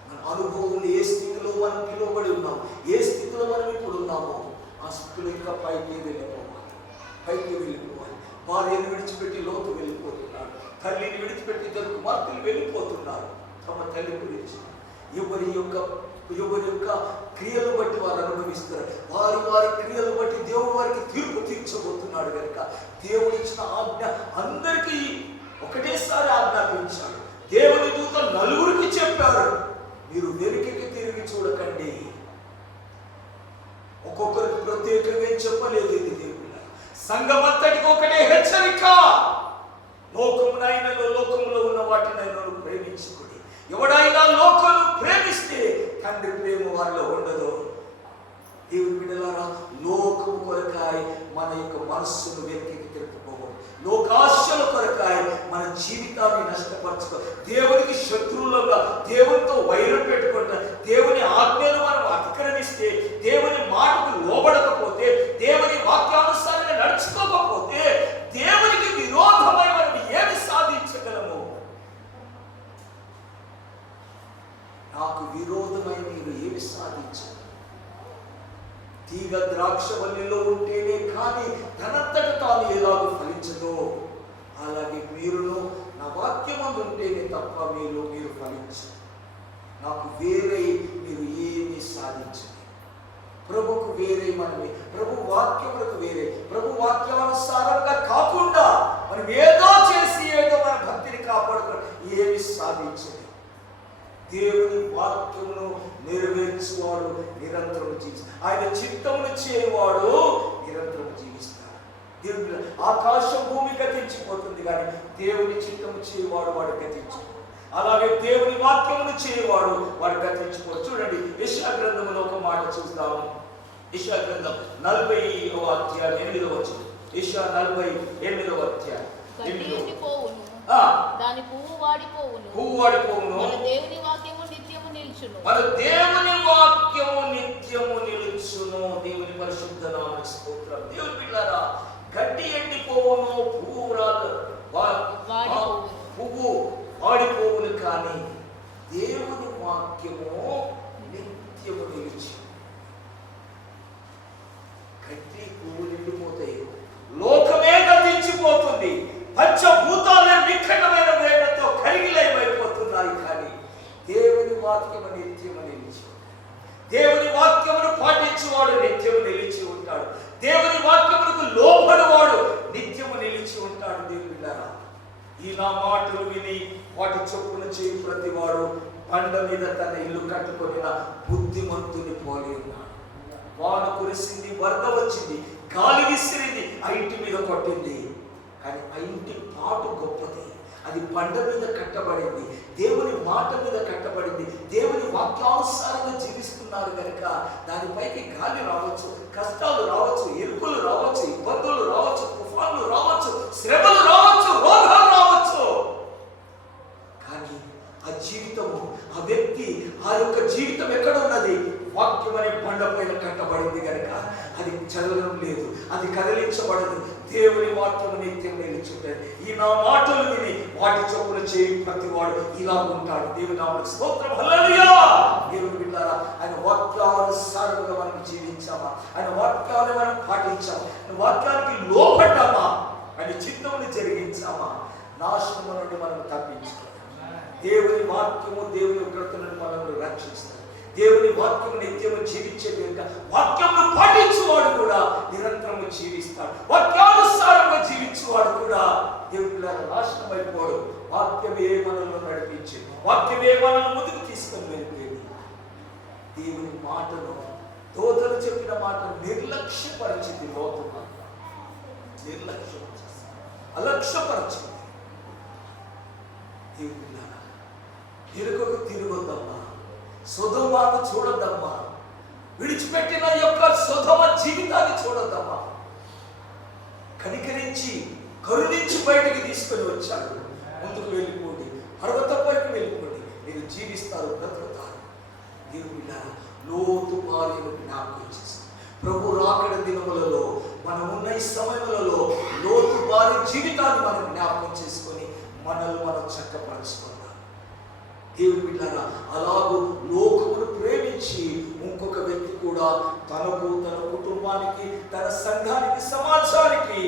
మన అనుభవంలో ఏ స్థితిలో మనం పిలువబడి ఉన్నాం, ఏ స్థితిలో మనం ఇప్పుడు ఉన్నామో ఆ స్థితిలో ఇంకా పైకి వెళ్ళిపోవాలి. భార్యను విడిచిపెట్టి లోతు వెళ్ళిపోతున్నాడు. తల్లిని విడిచిపెట్టి ఇద్దరు కుమార్తెలు వెళ్ళిపోతున్నారు. తమ తల్లి గురించి ఎవరి యొక్క క్రియలు బట్టి వారు అనుభవిస్తారు. వారి క్రియలు బట్టి దేవుడు వారికి తీర్పు తీర్చబోతున్నాడు. కనుక దేవుడు ఇచ్చిన ఆజ్ఞ అందరికీ ఒకటేసారి ఆజ్ఞాపించాడు. దేవుని దూత నలుగురికి చెప్పారు, మీరు వెనుకకి తిరిగి చూడకండి. ఒక్కొక్కరికి ప్రత్యేకంగా చెప్పలేదు. ఇది దేవుడు సంఘమంతటికి ఒకటే హెచ్చరిక. లోకంలో ఉన్న వాటినైనా ప్రేమించుకుని, ఎవడైనా లోకం ప్రేమిస్తే తండ్రి ప్రేమ వారిలో ఉండదు. దేవుని బిడ్డలారా, లోకము కొరకాయ మన యొక్క మనస్సును వెనక్కి తిరుగుకోకూడదు. లోకాశల కొరకాయ మన జీవితాన్ని నష్టపరచుకో. దేవునికి శత్రువులుగా దేవునితో వైరం పెట్టుకుంటా, దేవుని ఆజ్ఞలు మనం అతిక్రమిస్తే, దేవుని మాటకు లోబడకపోతే, దేవుని వాక్యానుసారంగా నడుచుకోకపోతే, దేవునికి విరోధమై మనం ఏమి సాధించగలము? నాకు విరోధమై మీరు ఏమి సాధించరు? తీగ ద్రాక్షవల్లిలో ఉంటేనే కానీ తనంతట తాను ఎలాగో ఫలించదో, అలాగే మీరును నా వాక్యమందు ఉంటేనే తప్ప మీరు ఫలించరు. నాకు వేరే మీరు ఏమీ సాధించరు. ప్రభుకు వేరే మనమే, ప్రభు వాక్యములకు వేరే, ప్రభు వాక్యానుసారంగా కాకుండా మనం ఏదో చేసి ఏదో మన భక్తిని కాపాడుకోవడం ఏమి సాధించదు. దేవుని వాక్యమును నెరవేర్చువాడు నిరంతరం జీవిస్తాడు. ఆయన చిత్తమును చేయవాడు నిరంతరం జీవిస్తాడు. దేవుని ఆకాశం భూమి గతించిపోతుంది, కానీ దేవుని చిత్తము చేయవాడు వాడు గతించు. అలాగే దేవుని వాక్యమును చేయవాడు వాడు గతించిపోడు. చూడండి, యెషయా గ్రంథంలో ఒక మాట చూస్తాము. యెషయా గ్రంథం 40వ అధ్యాయం 8వ వచనం. యెషయా 48వ అధ్యాయం 8వ. దాని పువ్వు వాడిపోవును. మన దేవుని వాక్యము నిత్యము నిలుచును. దేవుని పరిశుద్ధ నామమునకు స్తోత్రం. దేవుని బిడ్డలారా, గడ్డి ఎండిపోవును, పువ్వు వాడిపోవును, కానీ దేవుని వాక్యము నిత్యము నిలుచు. గడ్డి పువ్వులు ఎండిపోతాయి, లోకమే గతించిపోతుంది, పంచభూతాలే నిఖండమైన వేదనతో కరిగిలైపోతున్నాయి, కానీ దేవుని వాక్యము నిత్యము నిలిచి, దేవుని వాక్యమును పాటించువాడు నిత్యము నిలిచి ఉంటాడు. దేవుని వాక్యమునకు లోబడివాడు నిత్యము నిలిచి ఉంటాడు. దేవుని బిడ్డలారా, ఈ నా మాటలు విని వాటి చొప్పున చేయి ప్రతివాడు బండ మీద తన ఇల్లు కట్టుకొనిన బుద్ధిమంతుని పోలి ఉన్నాడు. వాన కురిసింది, వరద వచ్చింది, గాలి విసిరింది, ఆ ఇంటి మీద కొట్టింది, కానీ ఆ ఇంటి పాటు గొప్పది. అది బండ మీద కట్టబడింది, దేవుని మాట మీద కట్టబడింది. దేవుని వాక్యానుసారంగా జీవిస్తున్నారు కనుక దానిపైకి గాలి రావచ్చు, కష్టాలు రావచ్చు, ఎరుపులు రావచ్చు, ఇబ్బందులు రావచ్చు, తుఫాన్లు రావచ్చు, శ్రమలు రావచ్చు, రోగాలు రావచ్చు, కానీ ఆ జీవితము, ఆ వ్యక్తి, ఆ యొక్క జీవితం ఎక్కడ ఉన్నది? వాక్యం అనే బండ పైన కట్టబడింది కనుక అది చదవడం లేదు, అది కదిలించబడదు. దేవుని వాక్యము నిత్యం నిలిచుంటుంది. ఈ నా మాటలు విని వాటి చొప్పున చేయి ప్రతివాడు ఇలా ఉంటాడు. దేవుని నామమునకు స్తోత్రం. హల్లెలూయా. దేవుని బిడ్డలారా, ఆయన వాక్యానుసారంగా మనం జీవించామా? ఆయన వాక్యాన్ని మనం పాటించామా? వాక్యానికి లోబడ్డామా? ఆయన చిత్తమును జరిగించామా, నాశనము నుండి మనం తప్పించుకోవాలి. దేవుని వాక్యము దేవుని ఉగ్రత నుండి మనల్ని రక్షిస్తాడు. దేవుని వాక్యము నిత్యము జీవించే కనుక వాక్యము పాటించువాడు కూడా నిరంతరము జీవిస్తాడు. వాక్యానుసారంగా జీవించువాడు కూడా దేవుని నాశనం అయిపోడు. వాక్యమే మనల్ని నడిపించేది, వాక్యమే మనల్ని ముందుకు తీసుకొని వెళ్ళిపోయేది. దేవుని మాటను, దోతలు చెప్పిన మాటను నిర్లక్ష్యపరిచింది లోకం. నిర్లక్ష్యం చేసింది, అలక్ష్యపరిచింది. దేవుని ఎరుకకు తిరగొద్దమ్మా, సొదొమను చూడొద్దమ్మా, విడిచిపెట్టిన యొక్క సొదొమ జీవితాన్ని చూడొద్దమ్మా. కనికరించి కరుణించి బయటికి తీసుకొని వచ్చాడు. ముందుకు వెళ్ళిపోండి, పర్వతంపైకి వెళ్ళిపోండి, మీరు జీవిస్తారు, బ్రతుకుతారు. దేవుని లోతు భార్యను జ్ఞాపకం చేసి ప్రభు రాకడ దినములలో మనం ఉన్న ఈ సమయములలో లోతు భార్య జీవితాన్ని మనం జ్ఞాపకం చేసుకొని మనల్ని మనం చక్కపరచుకుందాం. దేవుని బిడ్డలారా, అలాగూ లోకమును ప్రేమించి ఇంకొక వ్యక్తి కూడా తనకు, తన కుటుంబానికి, తన సంఘానికి, సమాజానికి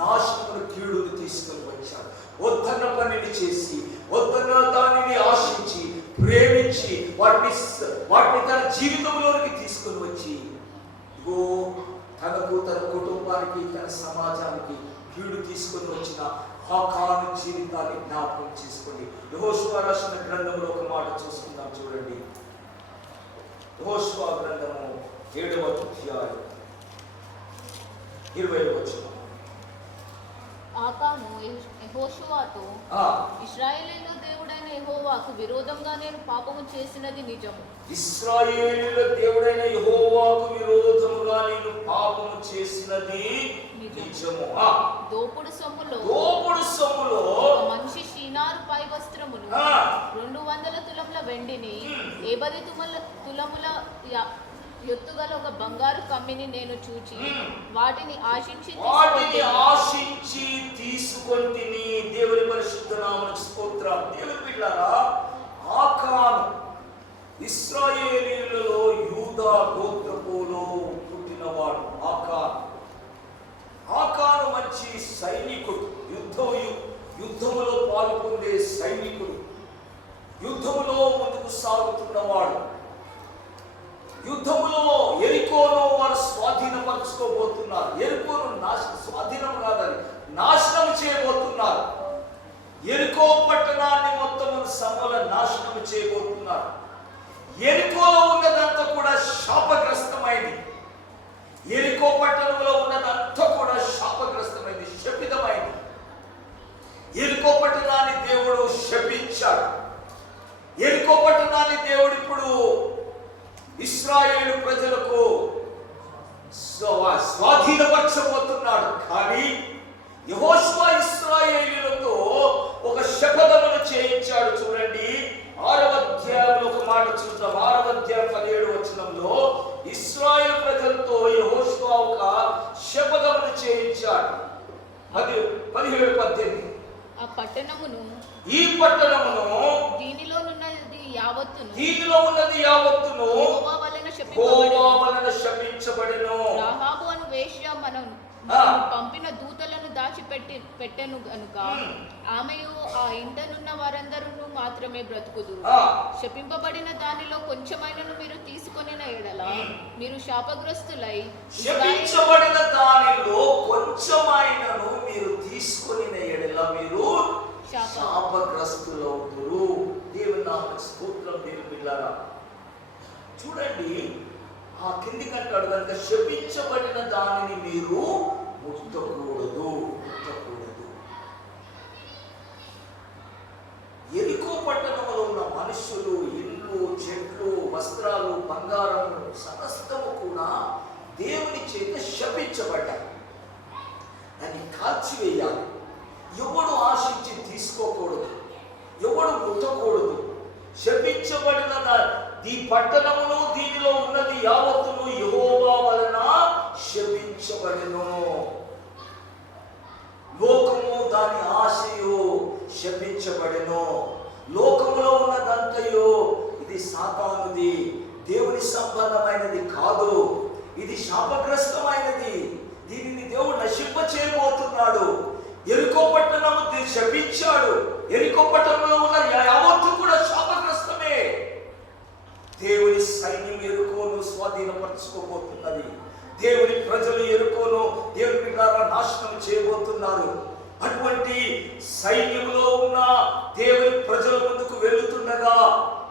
నాశనమును, కీడును తీసుకొని వచ్చాడు. వద్దన్న పనిని చేసి, వద్దన్న దానిని ఆశించి, ప్రేమించి వాటిని తన జీవితంలోనికి తీసుకొని వచ్చి తనకు, తన కుటుంబానికి, తన సమాజానికి కీడు తీసుకొని వచ్చిన ఆకాను జీవితాన్ని జ్ఞాపకం చేసుకోండి. యెహోషువ రాసిన గ్రంథంలో ఒక మాట చూసుకుందాం, చూడండి. యెహోషువ గ్రంథము 7వ అధ్యాయం 20వ వచనం. ఆకాను యెహోషువతో, ఇశ్రాయేలీయుల దేవుడైన యెహోవాకు విరోధంగా నేను పాపము చేసినది నిజము. ఇశ్రాయేలీయుల దేవుడైన యెహోవాకు విరోధముగా నేను పాపము చేసినది నిజము. దోపుడు సొమ్ములో మనిషి షీనారు పై వస్త్రమును 200 తులముల వెండిని 70 తులముల ఎత్తుగల ఒక బంగారు కమ్మిని నేను చూచి వాటిని ఆశించి తీసుకొంటిని. దేవుని పరిశుద్ధ నామమునకు స్తోత్రం. దేవుని బిడ్డలారా, ఆకాను ఇశ్రాయేలీయులలో యూదా గోత్రపులో పుట్టినవాడు. ఆకాను మంచి సైనికుడు, యుద్ధములో పాల్గొనే సైనికుడు, యుద్ధములో ముందుకు సాగుతున్నవాడు. యుద్ధములో ఎరికోను వారు స్వాధీనపరచుకోబోతున్నారు. ఎరికోను స్వాధీనం కాదని నాశనం చేయబోతున్నారు. ఎరికో పట్టణాన్ని మొత్తం సమూల నాశనం చేయబోతున్నారు. ఎరికోలో ఉన్నదంతా కూడా శాపగ్రస్తమైంది. ఎరికో పట్టణంలో ఉన్నదంతా కూడా శాపగ్రస్తమైంది, శపితమైంది. ఎరికో పట్టణాన్ని దేవుడు శపించాడు. ఎరికో పట్టణాన్ని దేవుడు ఇప్పుడు ఇశ్రాయేలు ప్రజలకు స్వాధీనపరచబోతున్నాడు. కానీ యెహోషువ ఇశ్రాయేలీయులతో ఒక శపథమును చేయించాడు. చూడండి, 6వ అధ్యాయంలో ఒక మాట చూద్దాం. 6వ అధ్యాయం 17వ వచనంలో ఇశ్రాయేలు ప్రజలతో యెహోషువ ఒక శపథమును చేయించాడు. 17-18. ఈ పట్టణమును దీనిలో ఉన్నది యావత్తును యెహోవా వలన శపించబడెను. రాహాబు అను వేశ్య మనం పంపిన దూతలను దాచిపెట్టెను గనుక ఆమెయు ఆ ఇంటనున్న వారందరూ మాత్రమే బ్రతుకుదు. శపింపబడిన దానిలో కొంచెమైనను మీరు తీసుకొనిన ఎడల మీరు శాపగ్రస్తులై, శపించబడిన దానిలో కొంచెమైనను మీరు తీసుకొనిన ఎడల మీరు శాపగ్రస్తులవుతురు. దేవుని నామమునకు స్తోత్రం. దేవుని బిడ్డలారా, చూడండి, ఆ కింది కంటాడు కనుక శపించబడిన దానిని మీరు ముట్టకూడదు. ఎరికో పట్టణంలో ఉన్న మనుషులు, ఇల్లు, చెట్లు, వస్త్రాలు, బంగారము సమస్తము కూడా దేవుని చేత శపించబడ్డాయి. దాన్ని కాల్చివేయాలి. ఎవడు ఆశించి తీసుకోకూడదు, ఎవడు ముట్టకూడదు. శపించబడిన ఈ పట్టణమును దీనిలో ఉన్నది యావత్తును యెహోవా వలన శపించబడెను. లోకము దాని ఆశయు శపించబడెను. లోకములో ఉన్నదంతయు ఇది సాతానుది, దేవుని సంబంధమైనది కాదు. ఇది శాపగ్రస్తమైనది. దీనిని దేవుడు నశింప చేయబోతున్నాడు. ఎరికో పట్టణము శపించాడు. ఎరికో పట్టణంలో ఉన్న యావత్తు కూడా శాపగ్రస్తమే. దేవుని సైన్యం ఎరుకోను స్వాధీనపరచుకోబోతున్నది. దేవుని ప్రజలు ఎరుకోను దేవుని ద్వారా నాశనం చేయబోతున్నారు. అటువంటి సైన్యంలో ఉన్న దేవుని ప్రజల ముందుకు వెళుతుండగా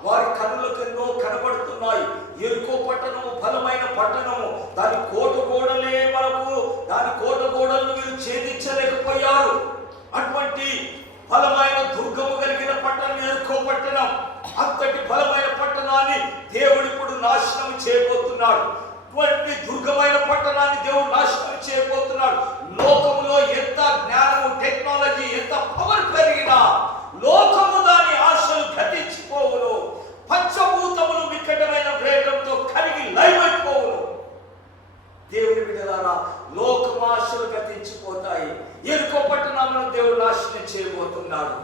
వారి కన్నులకు ఎన్నో కనబడుతున్నాయి. ఎరుకో పట్టణము బలమైన పట్టణము, దాని కోట గోడలే మనకు, దాని కోట గోడలను మీరు ఛేదించలేకపోయారు. అటువంటి బలమైన దుర్గము కలిగిన పట్టణం ఎరుకో పట్టణం. అంతటి బలమైన పట్టణాన్ని దేవుడు ఇప్పుడు నాశనం చేయబోతున్నాడు. అటువంటి దుర్గమైన పట్టణాన్ని దేవుడు నాశనం చేయబోతున్నాడు. లోకములో ఎంత జ్ఞానము, టెక్నాలజీ, ఎంత పవర్ పెరిగినా లోకము దాని ఆశలు గతించిపోవును. పంచభూతములు వికటమైన వేగంతో కరిగి లయమైపోవును. దేవుని బిడ్డలారా, లోకమాశలు గతించిపోతాయి. ఎరుకో పట్టణమును దేవుడు నాశనం చేయబోతున్నాడు.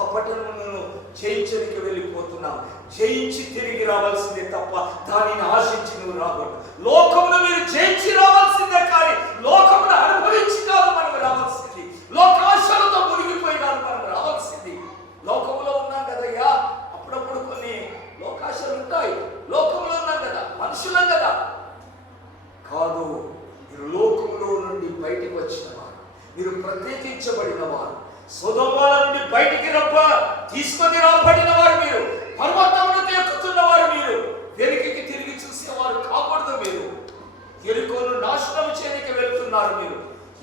ఆ పట్టణమును జయించడానికి వెళ్ళిపోతున్నావు. జయించి తిరిగి రావాల్సిందే తప్ప దానిని ఆశించి నువ్వు రాకూడదు. లోకమును మీరు జయించి రావాల్సిందే, కానీ లోకమును అనుభవించి కాదు మనం రావాల్సింది. లోకాశలతో మునిగిపోయి కాదు మనం రావాల్సింది. లోకంలో ఉన్నాం కదయ్యా, అప్పుడప్పుడు కొన్ని లోకాశలు ఉంటాయి. లోకంలో ఉన్నాం కదా, మనుషులం కదా. కాదు, మీరు లోకంలో నుండి బయటికి వచ్చిన వారు, మీరు ప్రత్యేకించబడిన వారు, సొదొమ నుండి బయటికి తీసుకొని రాబడిన వారు, మీరు పర్వతములకు ఎక్కుతున్న వారు, మీరు వెనుకకి తిరిగి చూసేవారు కాకూడదు. మీరు ఎరుకోను నాశనం చేయడానికి వెళ్తున్నారు. మీరు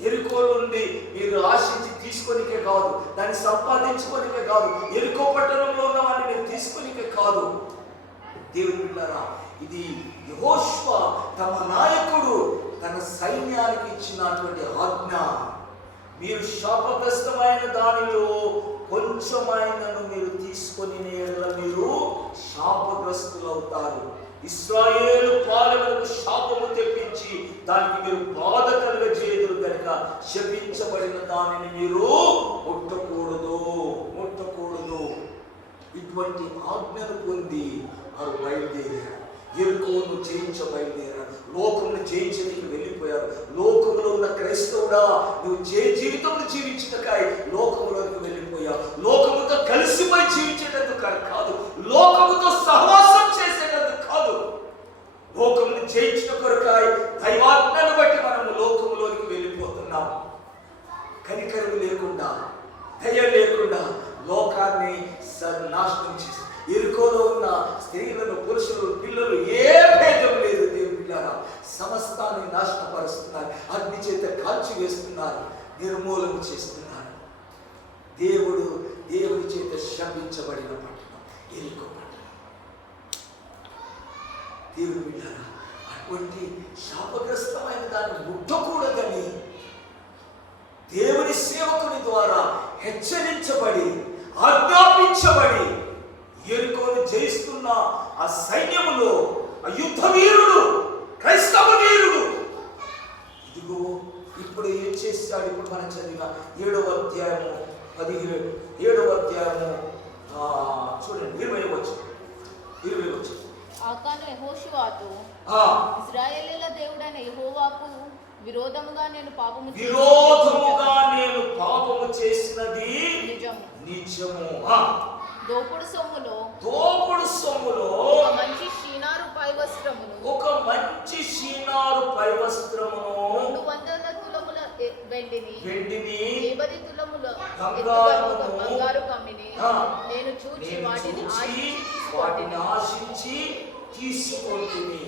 ఎరుకో నుండి మీరు ఆశించి తీసుకొనికే కాదు, దాన్ని సంపాదించుకోనికే కాదు, ఎరుకో పట్టణంలో ఉన్న వాడిని మీరు తీసుకొనికే కాదు. దేవుని బిడ్డలారా, ఇది యెహోషువ తమ నాయకుడు తన సైన్యానికి ఇచ్చినటువంటి ఆజ్ఞ. మీరు శాపగ్రస్తమైన దానిలో కొంచెమైనను మీరు తీసుకొని మీరు శాపగ్రస్తులవుతారు. ఇశ్రాయేలు పాలనకు శాపము తెప్పించి దానికి మీరు బాధ కలుగజేయుదురు కనుక శపించబడిన దానిని మీరు ముట్టకూడదు. ఇటువంటి ఆజ్ఞను పొంది వారు బయలుదేరారు. ఎరుకోను జయించ బయలుదేరారు. లోకమును జయించడానికి వెళ్ళిపోయారు. లోకములో ఉన్న క్రైస్తవుడా, నువ్వు జీవితంలో జీవించటకాయ లోకములోకి వెళ్ళిపోయావు. లోకముతో కలిసిపోయి జీవించేటందుకు కాదు, లోకముతో సహవాసం చేసేటందుకు కాదు, లోకమును జయించిన కొరకాయ దైవాజ్ఞను బట్టి మనము లోకములోకి వెళ్ళిపోతున్నాం. కనికరం లేకుండా, దయ లేకుండా లోకాన్ని నాశనం చేసి ఎరుకోలో ఉన్న స్త్రీలను, పురుషులు, పిల్లలు ఏ భేదం లేదు. దేవుని బిడ్డలారా, సమస్తాన్ని నాశనపరుస్తున్నారు. అగ్ని చేత కాల్చి వేస్తున్నారు, నిర్మూలన చేస్తున్నారు. దేవుడి చేత శపించబడిన పట్టణం ఎరుకో పట్టణం. దేవుని బిడ్డలారా, అటువంటి శాపగ్రస్తమైన దాన్ని ముట్టకూడదని దేవుని సేవకుని ద్వారా హెచ్చరించబడి, ఆజ్ఞాపించబడి ఎరుకోను జయిస్తున్న ఆ సైన్యములో ఆ యుద్ధ వీరుడు, క్రైస్తవ వీరుడు, ఇదిగో ఇప్పుడు ఏం చేస్తాడు? ఇప్పుడు మనం చదివిన 7వ అధ్యాయము చూడండి 20వ వచనం. ఆకాను యెహోషువతో, ఇశ్రాయేలీయుల దేవుడైన యెహోవాకు విరోధముగా నేను పాపము చేసినది నిజము. దోపుడు సొమ్ములో ఒక మంచి షీనారు పై వస్త్రమును 200 తులముల వెండిని 70 తులముల బంగారు కమ్మిని నేను చూచి వాటిని ఆశించి తీసుకొంటిని.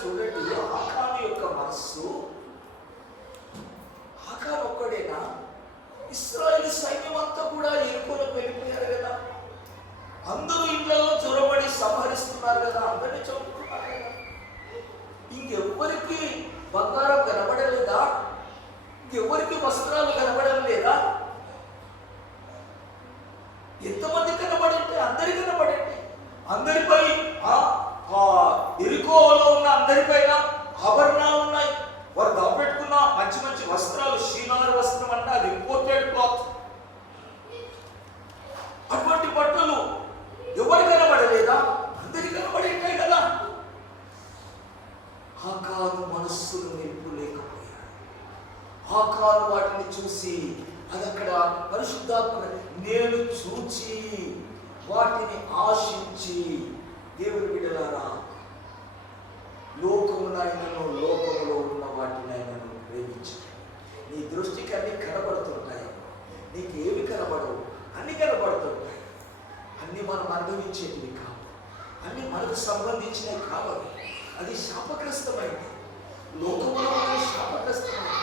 చూడండి, ఆకాను యొక్క మనస్సు, ఆకాను ఒక్కడేనా? ఇశ్రాయేలు సైన్యం అంతా కూడా ఎరుకోలోకి వెళ్ళిపోయారు కదా. అందరూ ఇళ్లలో చొరబడి సంహరిస్తున్నారు కదా, అందరినీ చంపుతున్నారు కదా. ఇంకెవ్వరికి బంగారం కనబడలేదా? ఇంకెవ్వరికి వస్త్రాలు కనబడడం లేదా? ఎంతమంది కనబడంటే అందరి కనబడండి. అందరిపై ఎరుకోలో ఉన్న అందరిపైన ఆభరణాలు ఉన్నాయి. వారు దాపెట్టుకున్న మంచి మంచి వస్త్రాలు, షీనారు వస్త్రం అంటే అది ఇంపోర్టెడ్ క్లాత్. అటువంటి బట్టలు ఎవరు కనబడలేదా? అందరి కనబడేటాయి కదా. ఆకాను మనస్సును నిలుపులేకపోయాడు. ఆకాను వాటిని చూసి, అది అక్కడ పరిశుద్ధాత్మ నేను చూచి వాటిని ఆశించి. దేవుని బిడ్డలారా, లోకమునైనను లోకములో ఉన్న వాటినైనను ప్రేమించు. నీ దృష్టికి అన్ని కనబడుతుంటాయి, నీకు ఏమి కనబడవు, అన్ని కనబడుతుంటాయి. అన్ని మనం అనుభవించేటివి కావు, అన్ని మనకు సంబంధించినవి కావాలి. అది శాపగ్రస్తమైంది. లోకములో ఉన్నది శాపగ్రస్తమైంది.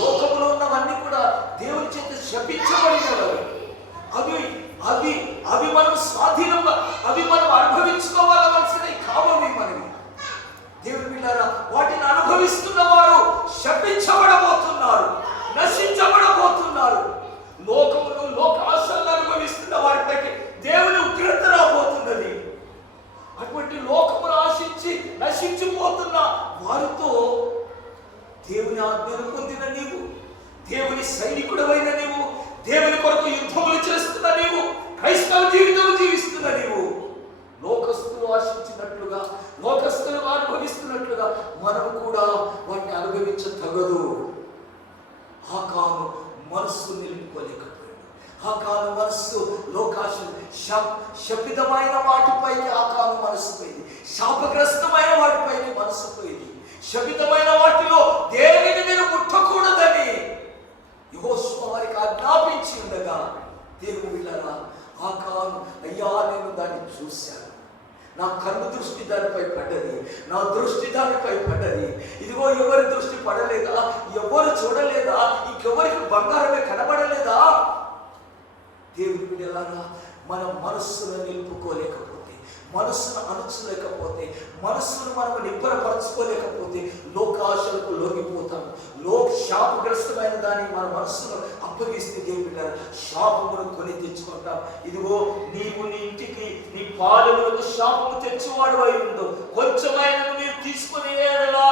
లోకములో ఉన్నవన్నీ కూడా దేవుని చేత శపించబడినవి. అవి అవి అవి మనం స్వాధీనంగా, అవి మనం అనుభవించుకోవాల్సినవి కావవి మనవి. దేవుని బిడ్డలారా, వాటిని అనుభవిస్తున్న వారు శపించబడబోతున్నారు, నశించబడబోతున్నారు. లోకమును లోక ఆశలను అనుభవిస్తున్న వారిపైకి దేవుని ఉగ్రత రాబోతున్నది. అటువంటి లోకమును ఆశించి నశించిపోతున్న వారితో దేవుని ఆజ్ఞను పొందిన నీవు, దేవుని సైనికుడవైన నీవు, దేవుని కొరకు యుద్ధములు చేస్తున్న నీవు, క్రైస్తవ జీవితం జీవిస్తున్న నీవు, లోకస్తులు ఆశించినట్లుగా, లోకస్తులు అనుభవిస్తున్నట్లుగా మనము కూడా వాటిని అనుభవించతగదు. ఆకాను మనస్సు నిలుపుకోలేకపోయింది. ఆకాను మనస్సు లోకాశ శపితమైన వాటిపైకి ఆకాను మనస్సు పోయింది, శాపగ్రస్తమైన వాటిపైకి మనస్సు పోయింది. శపితమైన వాటిలో దేనిని మీరు ముట్టకూడదని యెహోషువ వారికి ఆజ్ఞాపించి ఉండగా, దేవుని బిడ్డలారా, ఆకాను అయ్యా నేను దాన్ని చూశాను, నా కన్ను దృష్టి దానిపై పడ్డది, నా దృష్టి దానిపై పడ్డది. ఇదిగో ఎవరి దృష్టి పడలేదా, ఎవరు చూడలేదా, ఇంకెవరికి బంగారమే కనబడలేదా? దేవుని బిడ్డలారా, మన మనస్సును నిలుపుకోలేకపోతే, మనస్సును అణుచలేకపోతే, మనస్సును మనం నిబ్బరపరచుకోలేకపోతే లోకాశలకు లొంగిపోతాము. శాపగ్రస్తమైన దాన్ని మన మనస్సును అప్పగిస్తే దేవుని బిడ్డలారా, శాపమును కొని తెచ్చుకుంటాం. ఇదిగో నీవు నీ ఇంటికి నీ పాలకులకు శాపము తెచ్చువాడు అయి ఉండు. కొంచెమైన మీరు తీసుకుని ఏడలా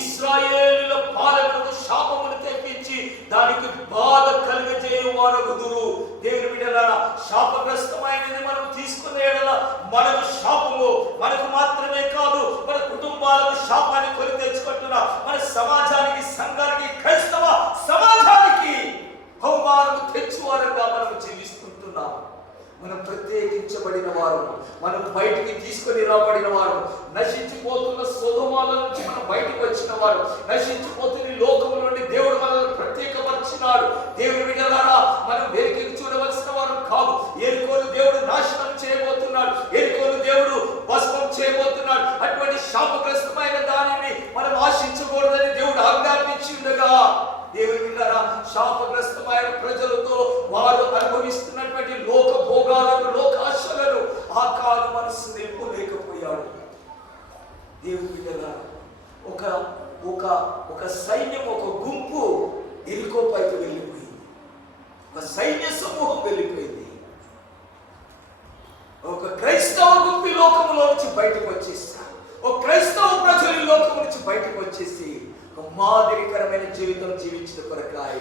ఇశ్రాయేలుల పాలకులకు శాపమును తెప్పించి దానికి బాధ కలిగజేయువారగుదురు. దేవుని బిడ్డలారా, శాపగ్రస్తమైనది మనం తీసుకునే ఏడలా మనకు శాపము, మనకు మాత్రమే కాదు మన కుటుంబాలకు శాపాన్ని కొని తెచ్చుకుంటున్నా, మన సమాజానికి, సంఘానికి, క్రైస్తవ సమాజానికి అవమానం తెచ్చువారంగా మనం జీవిస్తుంటున్నాం. మనం ప్రత్యేకించబడిన వారు, మనం బయటికి తీసుకొని రాబడిన వారు, నశించిపోతున్న సొదొమ నుంచి మనం బయటకు వచ్చిన వారు, నశించిపోతున్న లోకము నుండి దేవుడు మనల్ని ప్రత్యేకపరిచినాడు. దేవుని బిడ్డలారా, మనం వెలికి చూడవలసిన వారు కాదు. ఎరుకోను దేవుడు నాశనం చేయబోతున్నాడు, ఎరుకోను దేవుడు భస్మం చేయబోతున్నాడు. అటువంటి శాపగ్రస్తమైన దానిని మనం ఆశించకూడదని దేవుడు ఆజ్ఞాపించి ఉండగా, దేవుని బిడ్డలారా, శాపగ్రస్తమైన ప్రజలతో వారు అనుభవిస్తున్నటువంటి లోక భోగాలను, లోకాశలను ఆకాను మనస్సు నిలుపులేకపోయాడు. దేవుని బిడ్డలారా, ఒక సైన్యం, ఒక గుంపు ఎరికో పైకి వెళ్ళిపోయింది, ఒక సైన్య సమూహం వెళ్ళిపోయింది. ఒక క్రైస్తవ గుంపు లోకములో నుంచి బయటకు వచ్చేస్తారు. ఒక క్రైస్తవ ప్రజలు లోకం నుంచి బయటకు వచ్చేసి ఒక మాదిరికరమైన జీవితం జీవించిన కొరకాయ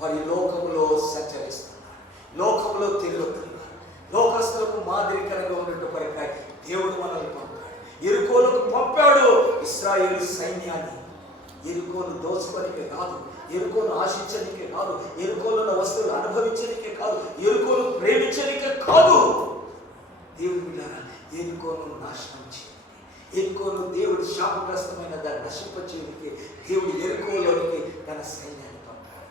వారి లోకములో సంచరిస్తున్నారు, లోకంలో తిరుగుతున్నారు. లోకస్తులకు మాదిరికరంగా ఉన్నట్టు కొరకాయ దేవుడు మనల్ని పంపాడు. ఎరుకోలకు పంపాడు ఇశ్రాయేలు సైన్యాన్ని. ఎరుకోను దోచుకోనికే కాదు, ఎరుకోను ఆశించనికే కాదు, ఎరుకోలున్న వస్తువులు అనుభవించనికే కాదు, ఎరుకోను ప్రేమించనికే కాదు. దేవుని బిడ్డలారా, ఎరుకోను నాశనం చేయడానికి, ఎరుకోను దేవుడు శాపగ్రస్తమైన దాన్ని నశింపచేయడానికి దేవుడు ఎరుకోలోనికి తన సైన్యాన్ని పంపాడు.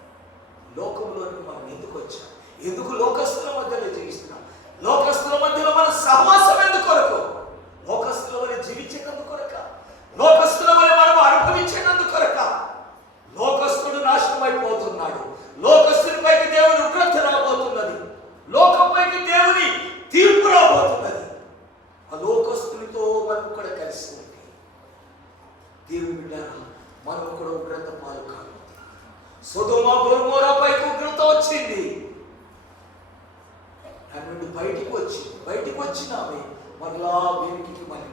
లోకంలోనికి మనం ఎందుకు వచ్చాం? ఎందుకు లోకస్తుల మధ్యలో జీవిస్తున్నాం? లోకస్తుల మధ్యలో మన సహవాసం ఎందుకు కొరకు? లోకస్తుల వల్ల జీవించేందుకు కొరక? లోకస్తుల వల్ల మనం అనుభవించేందుకు కొరక? లోకస్తుడు నాశనం అయిపోతున్నాడు. లోకస్తునిపైకి దేవుని ఉగ్రత రాబోతున్నది. లోకంపైకి దేవుని తీర్పు రాబోతున్నది. ఆ లోకస్తునితో మనం కూడా కలిసి ఉంటే దేవుని బిడ్డలారా, మనం కూడా ఉగ్రత పాలు కాదు. సొదొమ గొమొర్రా పైకి ఉగ్రత వచ్చింది. దాని నుండి బయటికి వచ్చిన ఆమె మరలా వెనుకకి మళ్ళీ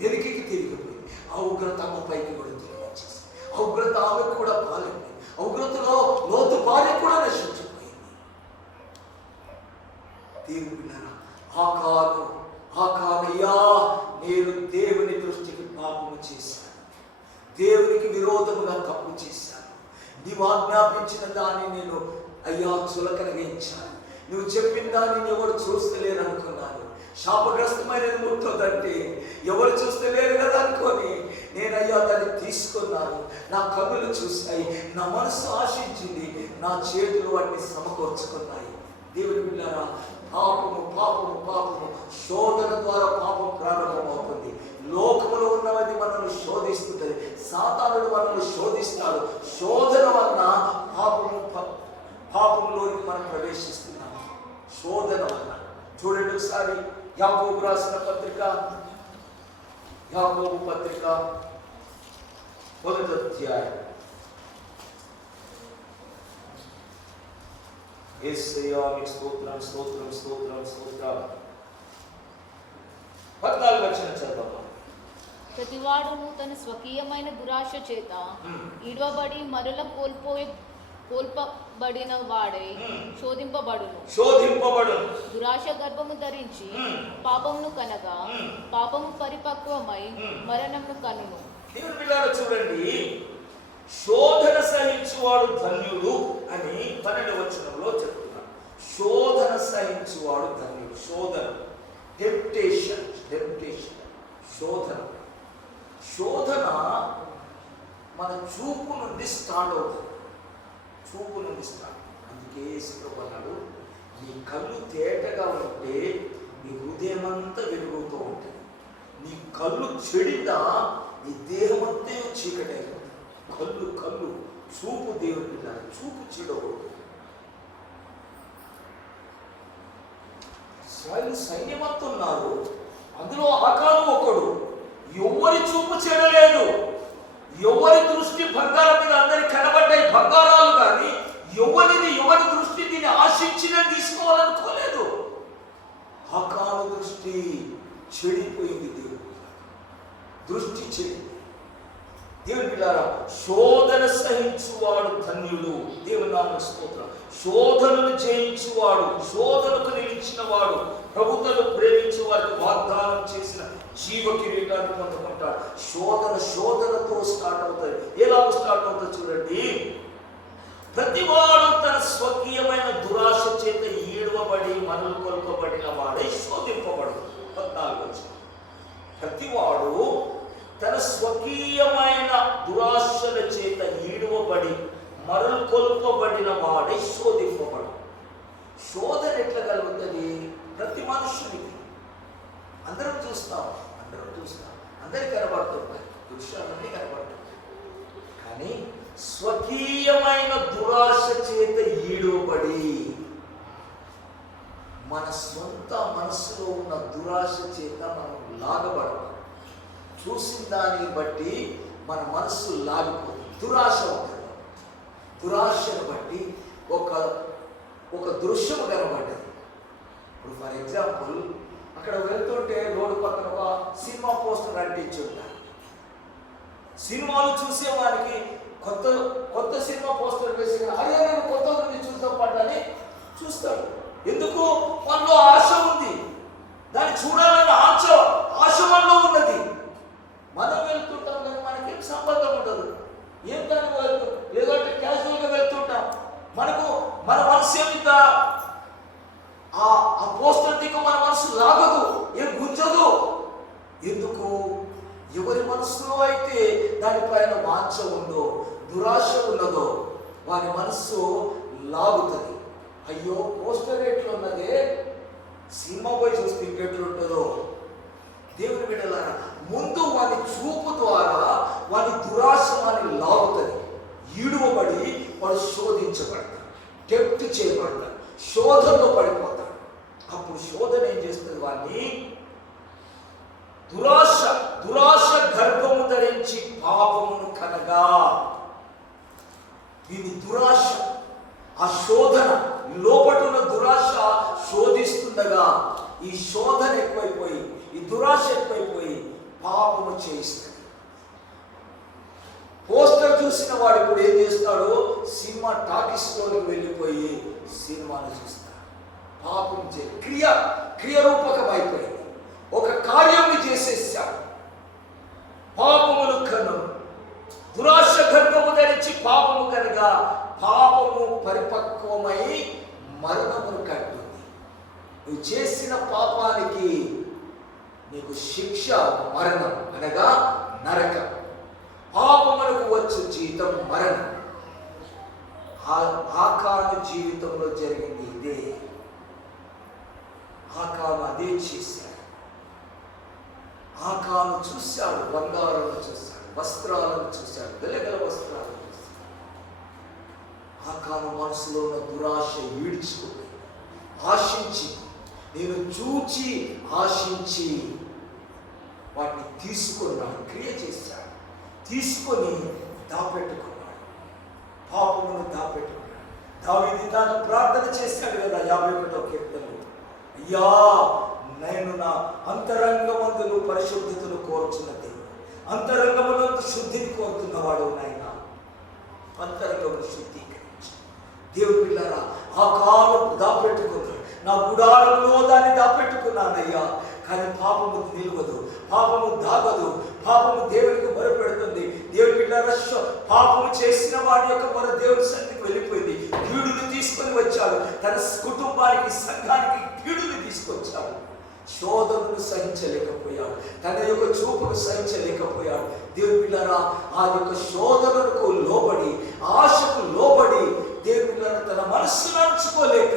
వెనుకకి తిరిగిపోయింది. ఆ ఉగ్రత ఆమె పైకి కూడా తిరిగి వచ్చేసి, ఆ ఉగ్రత ఆమె కూడా పాలింది. ఆ ఉగ్రతలో లోతు భార్య కూడా నశించిపోయింది. దేవుని బిడ్డలారా, ఆకానయ్యా, నేను దేవుని దృష్టికి పాపము చేశాను, దేవునికి విరోధముగా తప్పు చేశాను, నీవు ఆజ్ఞాపించిన దాన్ని నేను అయ్యా చులకనగా ఇచ్చాను. నువ్వు చెప్పిన దాన్ని ఎవరు చూస్తలేరు అనుకున్నాను. శాపగ్రస్తమైనది ముట్టొద్దంటే ఎవరు చూస్తలేరు కదా అనుకొని నేను అయ్యా దాన్ని తీసుకున్నాను. నా కన్నులు చూస్తాయి, నా మనసు ఆశించింది, నా చేతులు వాటిని సమకూర్చుకున్నాయి. దేవుని బిడ్డలారా, పాపము పాపము పాపము శోధన ద్వారా పాపం ప్రారంభమవుతుంది. లోకములో ఉన్నది మనల్ని శోధిస్తుంటది. సాతానుడు మనల్ని శోధిస్తాడు. శోధన వలన పాపంలోనికి మనం ప్రవేశిస్తున్నాం. శోధన వలన చూడండి ఒకసారి యాకోబు రాసిన పత్రిక, యాకోబు పత్రిక 1వ అధ్యాయం. యేసయ్యా మీకు స్తోత్రం స్తోత్రం స్తోత్రం స్తోత్రం. 14వ వచనం చదవమ్మా. ప్రతివాడును తన స్వకీయమైన దురాశ చేత ఈడవబడి మరల కోల్పబడిన వాడై శోధింపబడును. దురాశ గర్భము ధరించి పాపమును కనగా పాపము పరిపక్వమై మరణమును కనును. దేవుని బిడ్డలారా చూడండి, శోధన సహించువాడు ధన్యుడు అని 12వ వచనంలో చెప్తున్నాడు. శోధన సహించువాడు ధన్యుడు. శోధన, టెంప్టేషన్, శోధన. శోధన మన చూపు నుండి స్టార్ట్ అవుతుంది. చూపు నుండి స్టార్ట్. అందుకే యేసుప్రభు అన్నాడు, నీ కళ్ళు తేటగా ఉంటే నీ హృదయం అంతా వెలుగుతూ ఉంటుంది. నీ కళ్ళు చెడినా నీ దేహమంతా చీకటి అయిపోతుంది. కళ్ళు చూపు దేవుని బిడ్డ, చూపు చెడకూడదు. సైన్యమంతా ఉన్నారు, అందులో ఆకాను ఒకడు. ఎవరి చూపు చెడలేదు, ఎవరి దృష్టి బంగారం మీద అందరికి కనబడ్డాయి బంగారాలు, కానీ ఎవరి దృష్టి దీన్ని ఆశించిన తీసుకోవాలనుకోలేదు. ఆకాను దృష్టి చెడిపోయింది. దేవుని దృష్టి చెడింది. దేవుని బిడ్డలారా, శోధన సహించువాడు ధన్యుడు. దేవుని నామమున స్తోత్రం. శోధనను జయించువాడు, శోధనకు నిలిచిన వాడు, ప్రభువును ప్రేమించే వారికి వాగ్దానం చేసిన జీవ కిరీటాన్ని పొందుకుంటాడు. శోధనతో స్టార్ట్ అవుతాయి. ఎలా స్టార్ట్ అవుతుంది చూడండి. ప్రతివాడు తన స్వకీయమైన దురాశ చేత ఈడవబడి మరలు కొల్పబడిన వాడే శోధింపబడు. 14వ వచనం. ప్రతివాడు తన స్వకీయమైన దురాశల చేత ఈడవబడి మరలు కొల్పబడిన వాడే శోధింపబడు. శోధన ఎట్లా కలుగుతుంది? ప్రతి మనుషునికి. అందరం చూస్తాం, అందరికి కనబడుతుంటాయి, దృశ్యాలన్నీ కనబడుతుంటాయి. కానీ స్వకీయమైన దురాశ చేత ఈడవబడి, మన సొంత మనసులో ఉన్న దురాశ చేత మనం లాగబడతాం. చూసిన దాన్ని బట్టి మన మనసు లాగిపోతుంది. దురాశ ఉంటుంది. దురాశను బట్టి ఒక దృశ్యం కనబడ్డది. ఇప్పుడు ఫర్ ఎగ్జాంపుల్, అక్కడ వెళ్తుంటే రోడ్డు పక్కన ఒక సినిమా పోస్టర్ అంటించి ఉంటారు. సినిమాలు చూసేవానికి కొత్త సినిమా పోస్టర్ వేసి అదే నేను కొత్త నుండి చూస్తాం పడ్డని చూస్తాడు. ఎందుకు? మనలో ఆశ ఉంది, దాన్ని చూడాలన్న ఆశ మనలో ఉన్నది. మనం వెళ్తుంటాం కానీ మనకేం సంబంధం ఉండదు. ఏం దాన్ని లేదంటే క్యాజువల్గా వెళ్తుంటాం. మన మనసు ఏమిందా ఆ పోస్టర్ దిక్కు మన మనసు లాగదు, ఏం గుంజదు. ఎందుకు? ఎవరి మనసులో అయితే దానిపైన వాంఛ ఉందో, దురాశ ఉన్నదో, వారి మనస్సు లాగుతుంది. అయ్యో పోస్టర్ ఎట్లున్నదే, సినిమా పోయి చూస్తే ఇంకెట్లుంటుందో. దేవుని బిడ్డలారా, ముందు వాని చూపు ద్వారా వాని దురాశ వాని లాగుతుంది. ఈడువబడి వాడు శోధించబడతాడు, టెంప్ట్ చేయబడతాడు, శోధనలో పడిపోతాడు. అప్పుడు శోధన ఏం చేస్తుంది? వాడిని దురాశ గర్భము ధరించి పాపమును కనగా. దీని దురాశ, ఆ శోధన, లోపటున్న దురాశ శోధిస్తుండగా ఈ శోధన ఎక్కువైపోయి, ఈ దురాశ ఎక్కువైపోయి పాపము చేయిస్తుంది. పోస్టర్ చూసిన వాడు ఇప్పుడు ఏం చేస్తాడు? సినిమా టాకీస్లోకి వెళ్ళిపోయి సినిమాను చూస్తాడు. పాపం క్రియరూపకం అయిపోయింది. ఒక కార్యాన్ని చేసేసాడు. పాపములు కను దురాశ గర్భము ధరించి పాపము కనుక క్రమమై మరణమును కట్టింది. నువ్వు చేసిన పాపానికి నీకు శిక్ష మరణం, అనగా నరకం. పాపమునకు వచ్చు జీతం మరణం. ఆకాను జీవితంలో జరిగింది ఇదే. ఆకాను అదే చేశాడు. ఆకాను చూశాడు, బంగారాలను చూశాడు, వస్త్రాలను చూశాడు, వెలగల వస్త్రాలను చూశాడు. ఆకాను మనసులో ఉన్న దురాశ ఈడ్చుకుని ఆశించి, నేను చూచి ఆశించి వాటిని తీసుకున్నాడు, క్రియ చేశాడు. తీసుకొని దాపెట్టుకున్నాడు, పాపమును దాపెట్టుకున్నాడు. దావీదు తాను ప్రార్థన చేశాడు కదా 51వ కీర్తనలో, అయ్యా నేను నా అంతరంగమందును పరిశుద్ధతను కోరుచున్న దేవుడు, అంతరంగమునందు శుద్ధిని కోరుతున్నవాడు నాయన, అంతరంగమును శుద్ధీకరించి. దేవుడు పిల్లరా, ఆ కాలం దాపెట్టుకున్నాడు, నా గుడారంలో దాన్ని దాపెట్టుకున్నానయ్యా. కానీ పాపము నిలవదు, పాపము దాగదు, పాపము దేవునికి మొరపెడుతుంది. దేవుడి పిల్లరా, పాపము చేసిన వాడి యొక్క మొర దేవుని సన్నిధికి వెళ్ళిపోయింది. కీడుని తీసుకొని వచ్చాడు, తన కుటుంబానికి సంఘానికి కీడుని తీసుకొచ్చాడు. శోధనను సహించలేకపోయాడు, తన యొక్క చూపును సహించలేకపోయాడు. దేవుని పిల్లరా, ఆ యొక్క శోధనకు లోబడి, ఆశకు లోబడి, దేవుని పిల్లరా తన మనస్సును అణుచుకోలేక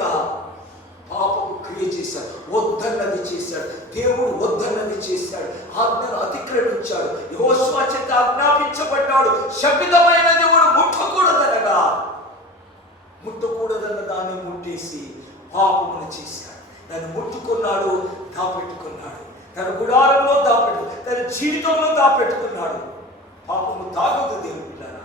పాపము క్రియ చేశాడు, వద్దన్నది చేశాడు. దేవుడు వద్దన్నది చేశాడు, ఆజ్ఞను అతిక్రమించాడు. యెహోషువ చేత ఆజ్ఞాపించబడ్డాడు, శపితమైన దేవుడు ముట్టకూడదనగా ముట్టకూడదన్న దాన్ని ముట్టేసి పాపమును చేశాడు. దాన్ని ముట్టుకున్నాడు, దాపెట్టుకున్నాడు, తన గుడారంలో దాపెట్టు, తన జీవితంలో దాపెట్టుకున్నాడు. పాపము తాగదు దేవుని పిల్లరా.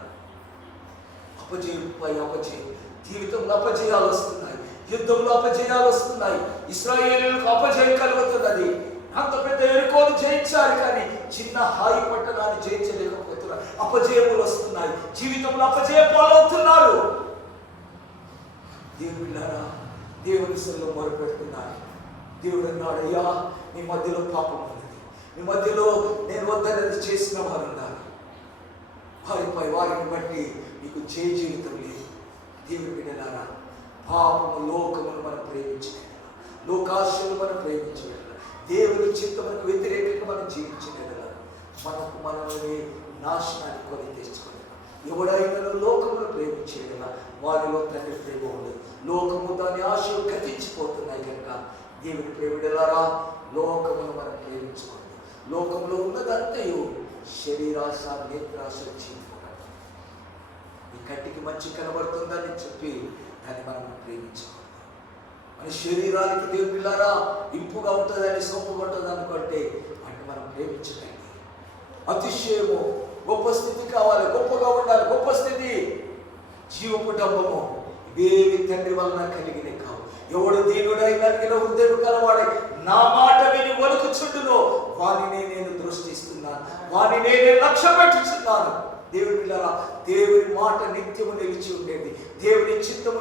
అపజయంపై అపజయం, జీవితంలో అపజయాలు వస్తున్నాయి, యుద్ధంలో అపజయాలు వస్తున్నాయి. ఇశ్రాయేలీయులకు అపజయం కలుగుతున్నది. అంత పెద్ద ఎరుకోను జయించారు, కానీ చిన్న హాయి పట్టణాన్ని జయించలేకపోతున్నారు. అపజయములు వస్తున్నాయి, జీవితంలో అపజయం పాలవుతున్నారు. దేవుళ్ళారా, దేవుని సన్నిధిలో మొరపెడుతున్నారు. దేవుడు అన్నాడు, అయ్యా మీ మధ్యలో పాపం ఉన్నది, మీ మధ్యలో నేను వద్దన్నది చేసిన వారు ఉన్నారు, వారిని బట్టి మీకు జయ జీవితం లేదు. దేవుని బిడ్డలారా, పాపము లోకమును మనం ప్రేమించగల, లోకాశలు మనం ప్రేమించగల, దేవుని చిత్తమునకు వ్యతిరేకంగా మనం జీవించగల, మనల్ని నాశనానికి కొని తెచ్చుకోగల. ఎవడైనా లోకమును ప్రేమించగల వారిలో తండ్రి ప్రేమ ఉండదు. లోకము దాని ఆశలు గతించిపోతున్నాయి కనుక దేవుని ప్రేమిడలారా, లోకమును మనం ప్రేమించుకోండి. లోకంలో ఉన్నదంతయు శరీరాశ, నేత్రాశ, జీవితం. ఈ కంటికి మంచి కనబడుతుందని చెప్పి దాన్ని మనం ప్రేమించుకోండి. మన శరీరానికి దేవుని పిల్లారా ఇంపుగా ఉంటుందని, సొంపుగా ఉంటుంది అనుకుంటే వాటిని మనం ప్రేమించకండి. అతిశయము, గొప్ప స్థితి కావాలి, గొప్పగా ఉండాలి, గొప్ప స్థితి, జీవపు డబ్బము, ఇవేవి తండ్రి వలన కలిగినవి కావు. ఎవడు దేవుడై కలిగిన హృదయం కలవాడై నా మాట విని వణుకుచుండునో వానినే నేను దృష్టిస్తున్నాను, వానినే నేను లక్ష్య పెట్టుచున్నాను. దేవుని పిల్లరా, దేవుని మాట నిత్యము నిలిచి ఉండేది. దేవుని చిత్తము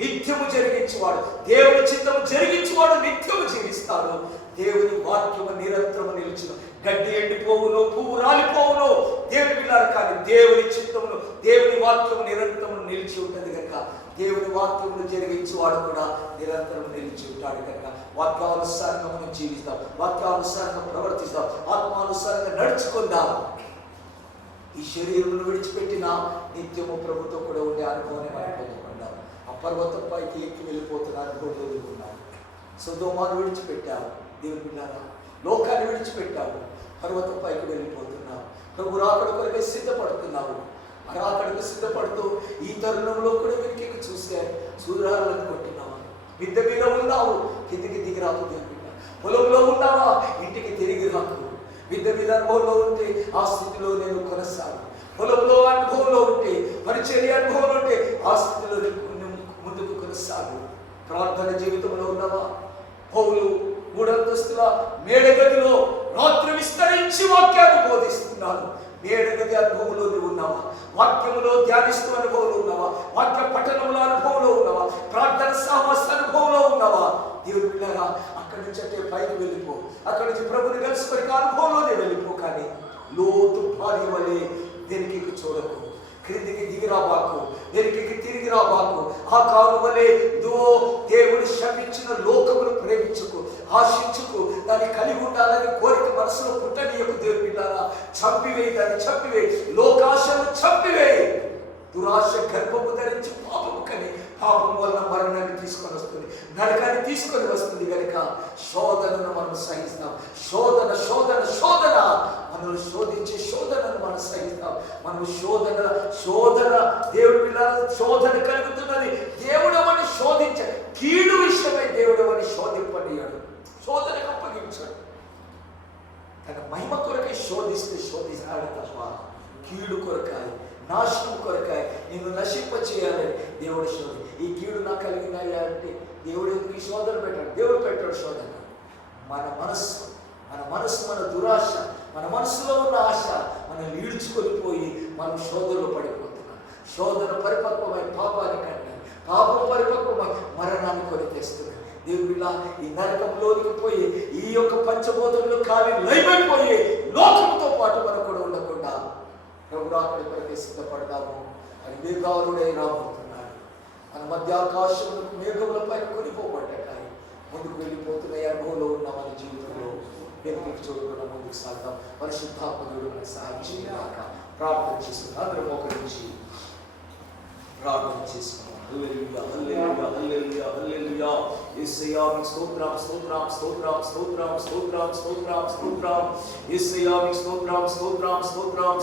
నిత్యము జరిగించేవాడు, దేవుని చిత్తము జరిగించేవాడు నిత్యము జీవిస్తాడు. దేవుని వాక్యము నిరంతరము నిలిచిన, గడ్డి ఎండిపోవును, పువ్వు రాలిపోవును, దేవుని పిల్లలు, కానీ దేవుని చిత్తమును, దేవుని వాక్యము నిరంతరము నిలిచి ఉంటుంది కనుక దేవుని వాక్యమును జరిగించేవాడు కూడా నిరంతరం నిలిచి ఉంటాడు కనుక వాక్యానుసారంగా మనం జీవిస్తాం, వాక్యానుసారంగా ప్రవర్తిస్తాం, ఆత్మానుసారంగా నడుచుకుందాం. ఈ శరీరమును విడిచిపెట్టిన నిత్యము ప్రభుత్వం కూడా ఉండే అనుభవాన్ని మనం పొందుకుంటాం. ఆ పర్వతం పైకి ఎక్కి వెళ్ళిపోతున్న అనుభవం ఎదుర్కొన్నాం. సొదొమను విడిచిపెట్టావు, దేవుని పిల్లరా, లోకాన్ని విడిచిపెట్టావు, పర్వతం పైకి వెళ్ళిపోతున్నావు. ప్రభు రాకడ కొరకే సిద్ధపడుతున్నావు. ఆ రాకడకు సిద్ధపడుతూ ఈ తరుణంలో కూడా వెనక్కి చూస్తే సూర్యాలను కొట్టినావా? మిద్దె మీద ఉన్నావు, కిందికి దిగి రాకు. పొలంలో ఉన్నావా, ఇంటికి తిరిగి రాకు. మిద్దె మీద అనుభవంలో ఉంటే ఆ స్థితిలో నేను కొనసాగు. పొలంలో అనుభవంలో ఉంటే, పరిచర్య అనుభవంలో ఉంటే ఆ స్థితిలో ముందుకు కొనసాగు. ప్రార్థన జీవితంలో ఉన్నావా? పౌలు 3 అంతస్తుల మేడగదిలో రాత్రి విస్తరించి వాక్యాన్ని బోధిస్తున్నాను. మేడగది అనుభవంలో నువ్వు ఉన్నావా? వాక్యములో ధ్యానిస్తూ అనుభవంలో ఉన్నావా? వాక్య పఠనంలో అనుభవంలో ఉన్నావా? ప్రార్థన సహవాస అనుభవంలో ఉన్నావా? దేవుని పిల్లగా అక్కడి నుంచి అంటే పైకి వెళ్ళిపో, అక్కడి నుంచి ప్రభుని కలుసుకొని అనుభవంలోనే వెళ్ళిపో. కానీ లోతు భార్య వలె వెనుకకు చూడకు. క్రిందికి దిగిరాబాకు, వెనుకకి తిరిగి రాబాకు. ఆ కాను వలె దేవుడు శపించిన లోకమును ప్రేమించుకు, ఆశించుకు, దాన్ని కలిగి ఉండాలని కోరిక మనసులో పుట్టనీయకు. దేవుని బిడ్డలారా, చంపివేయి, దాన్ని చంపివేయి, లోకాశను చంపివేయి. దురాశ గర్భము ధరించి పాపము కని, పాపం వల్ల మరణాన్ని తీసుకొని వస్తుంది, నరకాన్ని తీసుకొని వస్తుంది. కనుక శోధనను మనం సహిస్తాం. శోధన శోధన శోధన మనల్ని శోధించే శోధనను మనం సహిస్తాం. మనం శోధన దేవుడి పిల్లల శోధన కలుగుతున్నది. దేవుడు అని శోధించ కీడు విషయమై దేవుడు అని శోధింపనీయాడు, శోధనకు అప్పగించాడు. తన మహిమ కొరకై శోధిస్తాడు తప్ప కీడు కొరకాయ, నాశనం కొరకాయ, నిన్ను నశింప చేయాలని దేవుడు శోధన. ఈ కీడు నాకు కలిగినాయా అంటే దేవుడు ఎందుకు ఈ శోధన పెట్టాడు? దేవుడు పెట్టాడు శోధన. మన మనసు మన దురాశ, మన మనసులో ఉన్న ఆశ మనం ఈడ్చుకొని పోయి మనం శోధనలో పడిపోతున్నాం. శోధన పరిపక్వమై పాపాన్ని కంటే, పాపం పరిపక్వమై మరణాన్ని కొని తెస్తున్నాం. దేవుడిలా ఈ నరకంలోనికి పోయి ఈ యొక్క పంచభూతంలో కాలి లైమైపోయి లోకంతో పాటు మనం కూడా ఉండకుండా ప్రభు రాకడ కొరకే సిద్ధపడదాము. అని మేఘాలుడై రాబోతున్నాడు. మన మధ్య ఆకాశములకు మేఘములపై కొనిపోబడ్డాయి. ముందుకు వెళ్ళిపోతున్న అనుభవంలో ఉన్న మన జీవితంలో వెనుకకి చూడకుండా ముందుకు సాగుతాం. పరిశుద్ధాత్మకుడు మనకు సహాయం చేయగాక. ప్రార్థన చేసుకున్నాం. అందరూ మోకరించి ప్రార్థన చేసుకున్నాం. హల్లెలూయా హల్లెలూయా హల్లెలూయా హల్లెలూయా. యేసయ్యా మీకు స్తోత్రం స్తోత్రం స్తోత్రం స్తోత్రం స్తోత్రం స్తోత్రం స్తోత్రం. యేసయ్యా మీకు స్తోత్రం స్తోత్రం స్తోత్రం